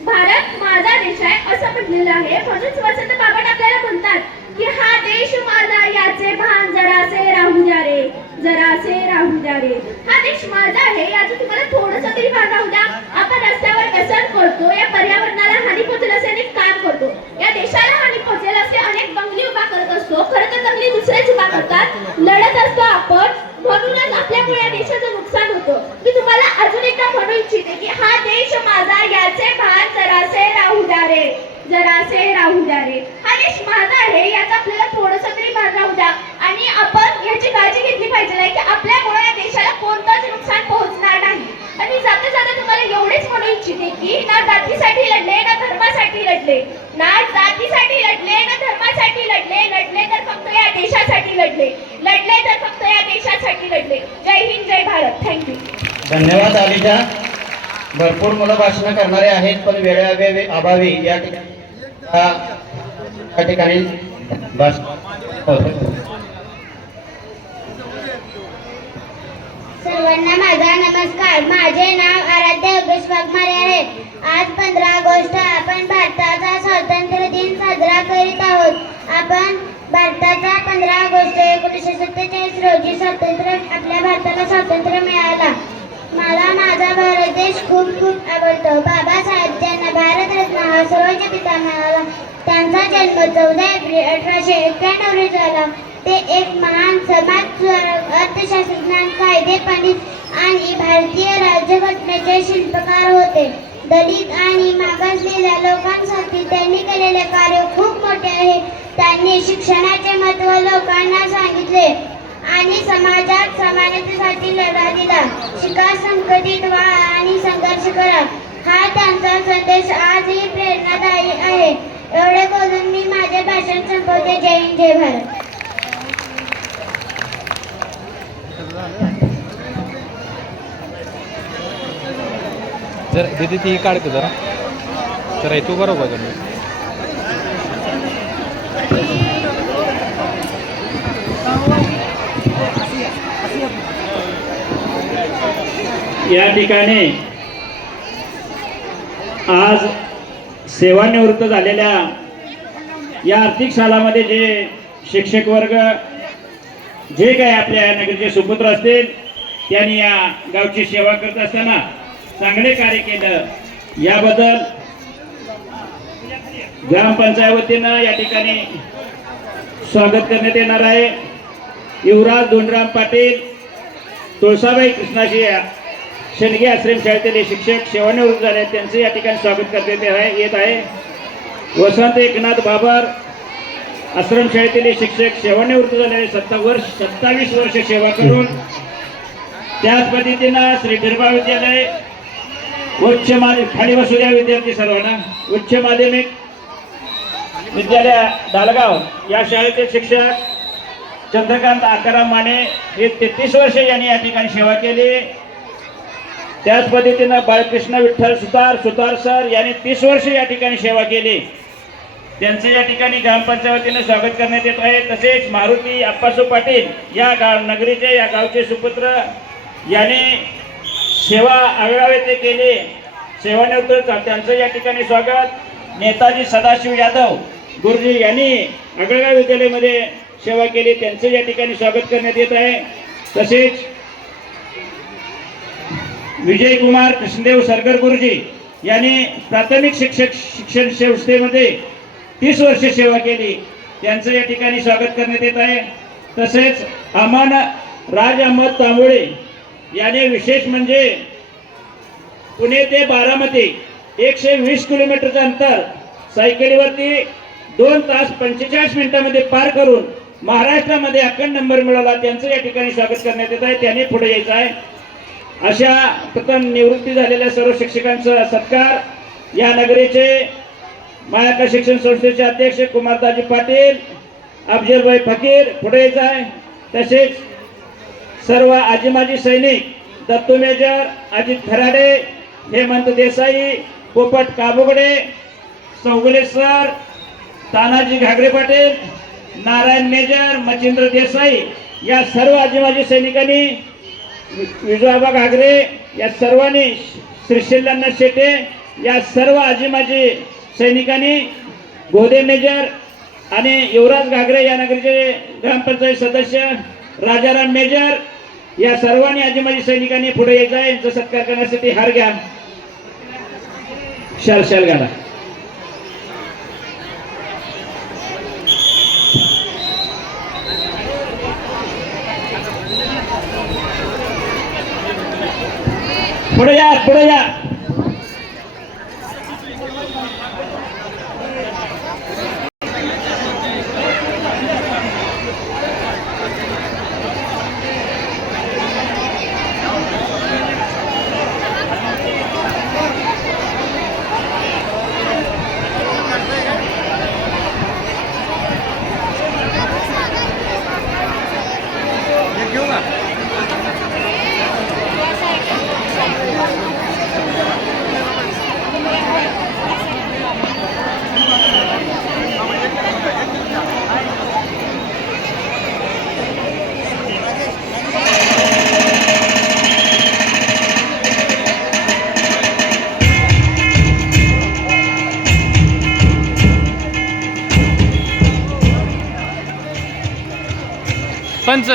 भारत माझा देश आहे असं म्हटलेलं आहे. म्हणून वसंत बाबा आपल्याला म्हणतात की हा देश माझा याचे भान जरासे राहू द्या रे, जरासे राहू द्या रे. हा देश माझा आहे याचं तुम्हाला थोडंसं तरी भान राहू द्या. आपण रस्त्यावर व्यसन करतो, या पर्यावरणाला हानी पोहोचेल असे अनेक काम करतो, या देशाला हानी पोहोचेल असे अनेक बंगली उभा करत असतो. खरं तर बंगली दुसरेच उभा करतात, लढत असतो आपण, म्हणूनच आपल्यामुळे या देशाचं नुकसान होतं. मी तुम्हाला अजून एकदा म्हणू इच्छिते की हा देश माझा याचे भान जरासे राहू द्या रे, जरासे राहू द्या रे. हा देश माझा आहे याचा आपल्याला थोडंसं तरी भान राहू द्या. आणि आपण याची काळजी घेतली पाहिजे की आपल्यामुळे या देशाला कोणतंच नुकसान पोहोचणार नाही. आणि जाता जाता तुम्हाला एवढेच म्हणू इच्छिते की ना जातीसाठी लढले, ना धर्मासाठी लढले, ना जातीसाठी लढले, ना धर्मासाठी लढले, लढले तर फक्त या देशासाठी लढले, लढले तर फक्त या देशासाठी लढले. जय हिंद, जय भारत. थँक्यू. धन्यवाद आलिजा. भरपूर मुलं भाषण करणारे आहेत पण वेळेअभावी अभावी या ठिकाणी सर्वांना माझा नमस्कार. माझे नाव आराध्य योगेश वाघमारे आहे. आज 15 ऑगस्ट आपण भारताचा स्वातंत्र्य दिन साजरा करीत आहोत. आपण भारताचा 15 ऑगस्ट 1947 रोजी आपल्या भारताला स्वातंत्र्य मिळाला. मला माझा भारत देश खूप खूप आवडतो. बाबासाहेब ज्यांना भारतरत्न हा सर्वोच्च पिता मिळाला, त्यांचा जन्म 14 एप्रिल 1891 रोजी झाला. ते एक महान समाजसुधारक, अर्थशास्त्रज्ञ, कायदेपंडित आणि भारतीय राज्यघटनेचे शिल्पकार होते. दलित आणि मागासलेल्या लोकांसाठी त्यांनी केलेले कार्य खूप मोठे आहे. त्यांनी शिक्षणाचे महत्त्व लोकांना सांगितले आणि समाजात समानतेसाठी लढा दिला. शिका, संघटित व्हा आणि संघर्ष करा, हा त्यांचा संदेश आजही प्रेरणादायी आहे. एवढे बोलून मी माझे भाषण संपवते. जय हिंद, जय भारत. जर दीदी ती काढतो जरा तर तू बरोबर. या ठिकाणी आज सेवानिवृत्त झालेल्या या आर्थिक सालामध्ये जे शिक्षक वर्ग जे काही आपल्या नगरीचे सुपुत्र असतील त्यांनी या गावची सेवा करत असताना चांगले कार्य केलं याबद्दल ग्रामपंचायत वतीनं या ठिकाणी स्वागत करण्यात येणार आहे. युवराज दोंडराम पाटील, तुळसाबाई कृष्णाजी शेंडगे आश्रम शाळेतील शिक्षक सेवानिवृत्त झाले त्यांचे या ठिकाणी स्वागत करण्यात येत आहे. वसंत एकनाथ बाबर, आश्रम शाळेतील शिक्षक सेवानिवृत्त झालेले 27 वर्ष सेवा करून त्याच पद्धतीनं श्री बिरबा विद्यालय उच्च माध्यमिक खाली बसू द्या विद्यार्थी सर्वांना, उच्च माध्यमिक विद्यालय दालगाव या शाळेचे शिक्षक चंद्रकांत आकाराम माने हे 33 वर्ष यांनी या ठिकाणी सेवा केली. त्याच पद्धतीनं बाळकृष्ण विठ्ठल सुतार सर यांनी 30 वर्ष या ठिकाणी सेवा केली. त्यांचे या ठिकाणी ग्रामपंचायतीने स्वागत करण्यात येत आहे. तसेच मारुती आप्पासू पाटील या नगरीचे या गावचे सुपुत्र यांनी सेवा आगळाव येथे केली, सेवानिवृत्त त्यांचं या ठिकाणी स्वागत. नेताजी सदाशिव यादव गुरुजी यांनी आगळगाव विद्यालयामध्ये सेवा केली, त्यांचं या ठिकाणी स्वागत करण्यात येत आहे. तसेच विजयकुमार कृष्णदेव सरगर गुरुजी यांनी प्राथमिक शिक्षण संस्थेमध्ये 30 वर्ष सेवा केली, त्यांचं या ठिकाणी स्वागत करण्यात येत आहे. तसेच अमन राज अहमद तांबोळे याने विशेष म्हणजे पुणे ते बारामती 120 किलोमीटरचं अंतर सायकलीवरती 2 तास 45 मिनिटांमध्ये पार करून महाराष्ट्रामध्ये अखंड नंबर मिळवला, त्यांचं या ठिकाणी स्वागत करण्यात येत आहे. त्याने पुढे यायचं आहे. अशा प्रथम निवृत्ती झालेल्या सर्व शिक्षकांचा सत्कार या नगरीचे मायाका शिक्षण संस्थेचे अध्यक्ष कुमारदाजी पाटील, अफजलभाई फकीर पुढे यायचं आहे. तसेच सर्व आजी माजी सैनिक दत्तू मेजर, अजित खराडे, हेमंत देसाई, पोपट काबोगडे, चौगुले सर, तानाजी घागरे पाटील, नारायण मेजर, मच्छिंद्र देसाई या सर्व आजी माजी सैनिकांनी, विजयाबा घागरे या सर्वांनी, श्रीशिल्लांना शेटे या सर्व आजी माजी सैनिकांनी, गोदे मेजर आणि युवराज घागरे या नगरीचे ग्रामपंचायत सदस्य राजाराम मेजर या सर्वांनी आजी माजी सैनिकांनी पुढे यायचं आहे. यांचा सत्कार करण्यासाठी हार घ्या, शाल घाला. पुढे या. पंच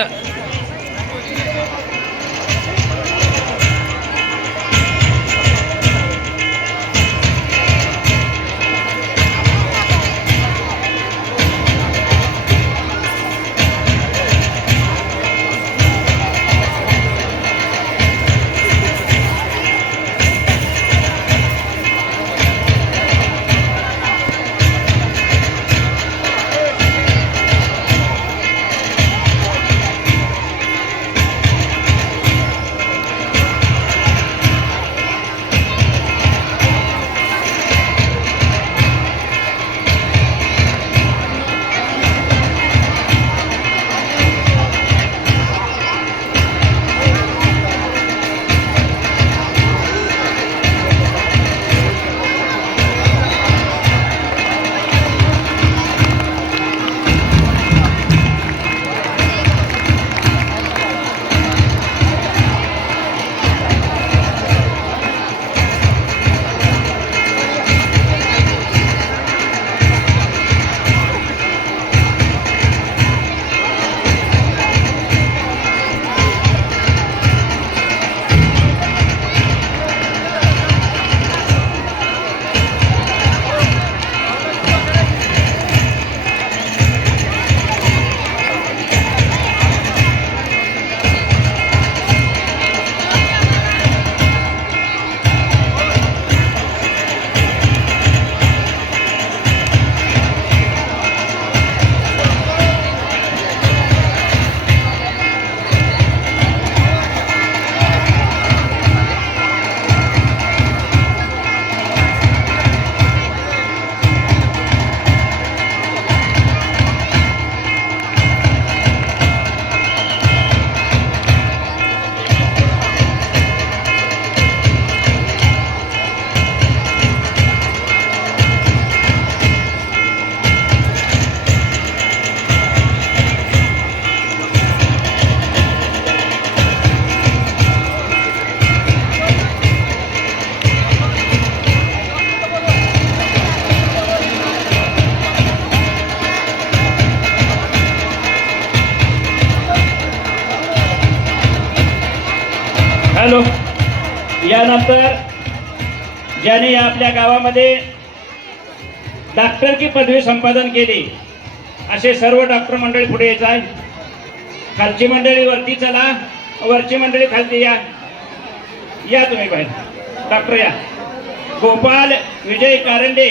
हॅलो. यानंतर ज्याने आपल्या गावामध्ये डॉक्टर की पदवी संपादन केली असे सर्व डॉक्टर मंडळी पुढे यायचं आहे. खालची मंडळी वरती चला, वरची मंडळी खालती या. या तुम्ही बाहेर. डॉक्टर या. गोपाल विजय कारंडे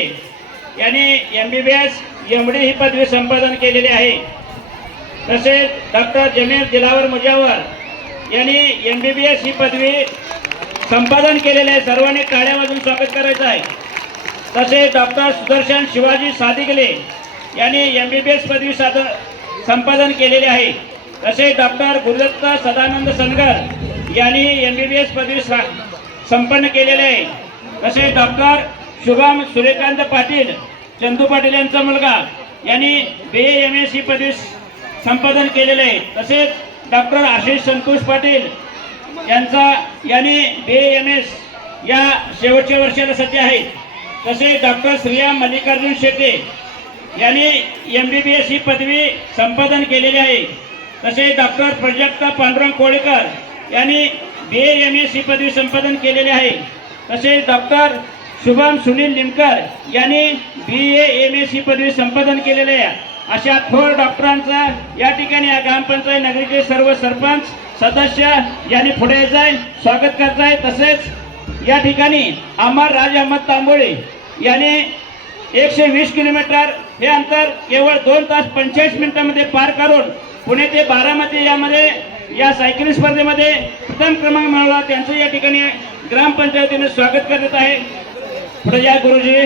यांनी MBBS MD ही पदवी संपादन केलेली आहे. तसेच डॉक्टर जमीर दिलावर मुजावर यांनी MBBS ही पदवी संपादन केलेले आहे. सर्वांनी टाळ्या वाजवून स्वागत करायचं आहे. तसेच डॉक्टर सुदर्शन शिवाजी सादिगले यांनी MBBS पदवी संपादन केलेले आहे. तसेच डॉक्टर गुरुदत्त सदानंद सनगर यांनी MBBS पदवी संपन्न केलेले आहे. तसेच डॉक्टर शुभम सूर्यकांत पाटील चंदू पाटील यांचा मुलगा यांनी BAMS ही पदवी संपादन केलेले आहे. तसेच डॉक्टर आशिष संतोष पाटील यांनी BAMS या शेवटच्या वर्षाला सध्या आहेत. तसेच डॉक्टर श्रिया मल्लिकार्जुन शेट्टे यांनी MBBS ही पदवी संपादन केलेली आहे. तसेच डॉक्टर प्राजक्ता पांडुरंग कोळेकर यांनी BAMS ही पदवी संपादन केलेली आहे. तसेच डॉक्टर शुभम सुनील निमकर यांनी BAMS ही पदवी संपादन केलेली आहे. अशा थोर डॉक्टरांचा या ठिकाणी या ग्रामपंचायत नगरीचे सर्व सरपंच सदस्य यांनी पुढे यायचं आहे, स्वागत करत आहे. तसेच या ठिकाणी अमर राज अहमद तांबोळे यांनी 120 किलोमीटर हे अंतर केवळ 2 तास 45 मिनिटांमध्ये पार करून पुणे ते बारामती या सायकलिंग स्पर्धेमध्ये प्रथम क्रमांक मिळवला. त्यांचं या ठिकाणी ग्रामपंचायतीने स्वागत करत आहे. पुढे या गुरुजी.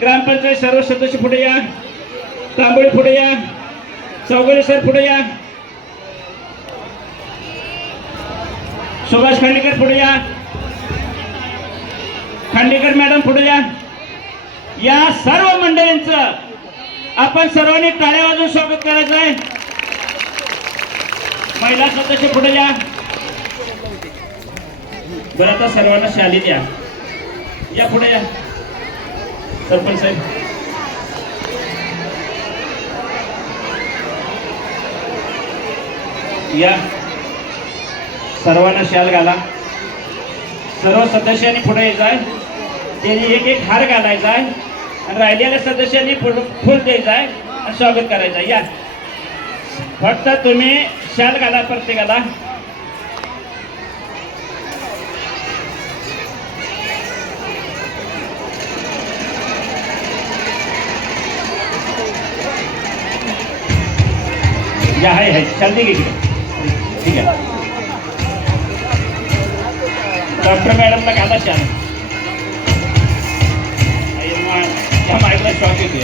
ग्रामपंचायत सर्व सदस्य पुढे या. तांबोळी पुढे या. चौगुले सर पुढे या. सुभाष खांडेकर पुढे या. खांडेकर मॅडम पुढे या. या सर्व मंडळींचं आपण सर्वांनी टाळ्या वाजवून स्वागत करायचं आहे. महिला सदस्य पुढे या. बरं आता सर्वांना शाली द्या. या पुढे या. सरपंच साहेब या. सर्वांना शाल घाला. सर्व सदस्यांनी पुढे यायचं आहे. त्यांनी एक हार घालायचा आहे आणि राहिलेल्या सदस्यांनी फुल द्यायचं आहे आणि स्वागत करायचं आहे. या फक्त तुम्ही शाल घाला प्रत्येकाला. या आहे शाल दे. ठीक आहे. डॉक्टर मॅडमला घाला शाल. या माईकला शॉक येतो.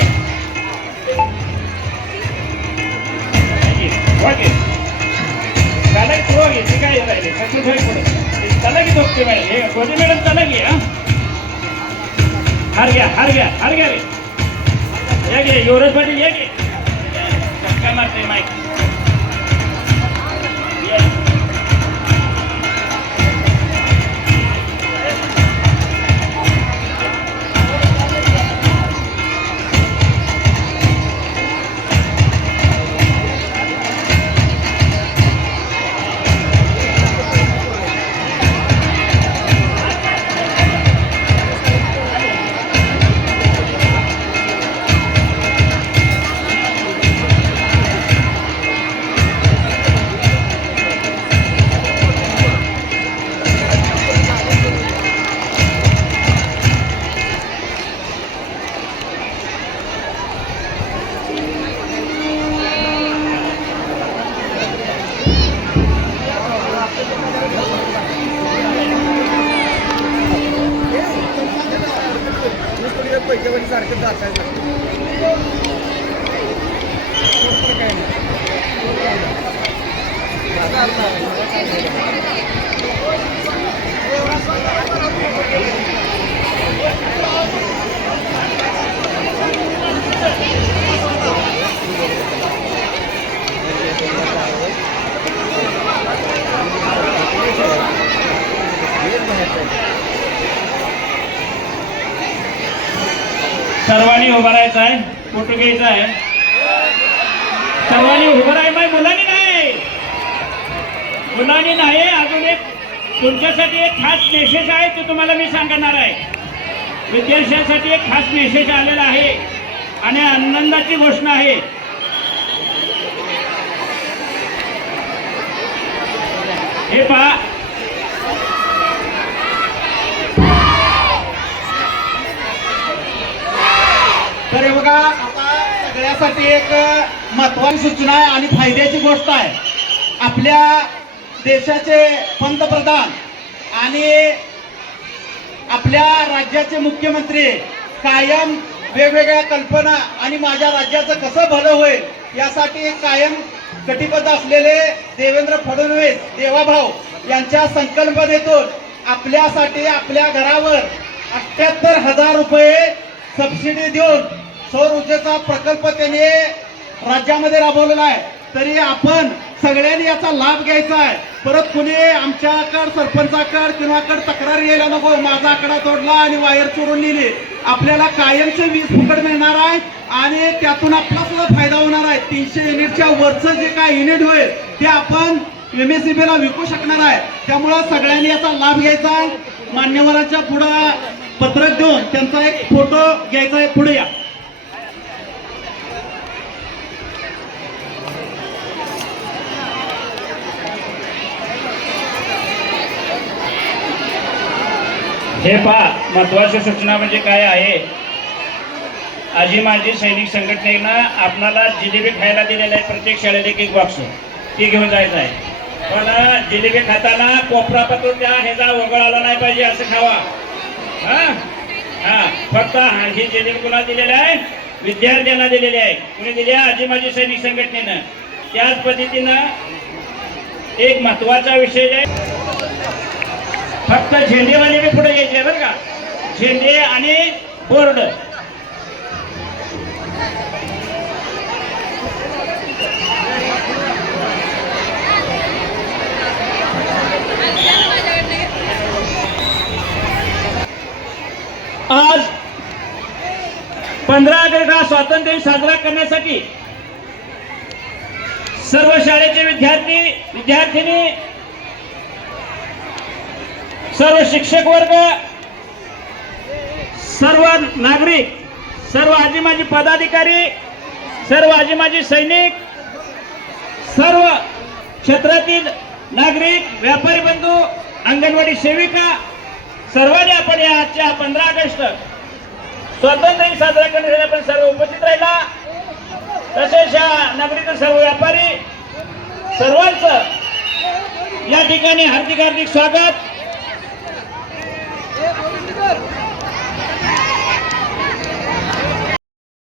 चला की तो घे. काय राहिले कसं पुढे चला की दोघते मॅडम. हे गोदी मॅडम चला की. हार घ्या हार घ्या हार घ्या रे. या घे युवराज पाटील या घे. चटका मारते माईक. सर्वांनी उभं राहायचं आहे. फोटो घ्यायचा आहे. सर्वांनी उभं राहायचं आहे. मुलांनी नाही. अजून एक तुमच्यासाठी एक खास मेसेज आहे ते तुम्हाला मी सांगणार आहे. विद्यार्थ्यांसाठी एक खास मेसेज आलेला आहे आणि आनंदाची घोषणा आहे. हे पहा, तर हे बघा, आता सगळ्यासाठी एक महत्वाची सूचना आहे आणि फायद्याची गोष्ट आहे. आपल्या देशाचे पंतप्रधान आणि आपल्या राज्याचे मुख्यमंत्री कायम वेगवेगळ्या कल्पना आणि माझ्या राज्याचं कसं भलं होईल यासाठी कायम कटिबद्ध असलेले देवेंद्र फडणवीस देवाभाऊ यांच्या संकल्पनेतून आपल्यासाठी आपल्या घरावर 78,000 रुपये सबसिडी देऊन सौर ऊर्जेचा प्रकल्प त्यांनी राज्यामध्ये राबवलेला आहे. तरी आपण सगळ्यांनी याचा लाभ घ्यायचा आहे. परत कुणी आमच्याकडे सरपंचाकडे किंवा तक्रार यायला नको, माझा आकडा तोडला आणि वायर चोरून नेली. आपल्याला कायमचे वीज फुकट मिळणार आहे आणि त्यातून आपला सुद्धा फायदा होणार आहे. 300 युनिटच्या वरचं जे काय युनिट होईल ते आपण MSEB ला विकू शकणार आहे. त्यामुळं सगळ्यांनी याचा लाभ घ्यायचा आहे. मान्यवरांच्या पुढं पत्रक देऊन त्यांचा एक फोटो घ्यायचा आहे. पुढे या. हे पहा, महत्वाची सूचना म्हणजे काय आहे. आजी माजी सैनिक संघटनेनं आपणाला जिलेबी खायला दिलेला आहे. प्रत्येक शाळेत एक बॉक्स ती घेऊन जायचं आहे. पण जिलेबी खाताना कोपरा पत्र त्या ह्याचा वगळ आला नाही पाहिजे असं खावा. हा हा फक्त ही जिलेबी कुणा दिलेली आहे? विद्यार्थ्यांना दिलेली आहे. कुणी दिली आहे? आजी माजी सैनिक संघटनेनं. त्याच पद्धतीनं एक महत्वाचा विषय आहे, फक्त झेंडेवाले बी पुढे घ्यायचे बरं का. झेंडे आणि बोर्ड. आज 15 ऑगस्ट हा स्वातंत्र्य दिन साजरा करण्यासाठी सर्व शाळेचे विद्यार्थी विद्यार्थिनी, सर्व शिक्षक वर्ग, सर्व नागरिक, सर्व आजी माजी पदाधिकारी, सर्व आजी माजी सैनिक, सर्व क्षेत्रातील नागरिक, व्यापारी बंधू, अंगणवाडी सेविका, सर्वांनी आपण या आजच्या 15 ऑगस्ट स्वातंत्र्य दिन साजरा करण्यासाठी आपण सर्व उपस्थित राहिला. तसेच या नागरिक, सर्व व्यापारी, सर्वांचं या ठिकाणी हार्दिक स्वागत.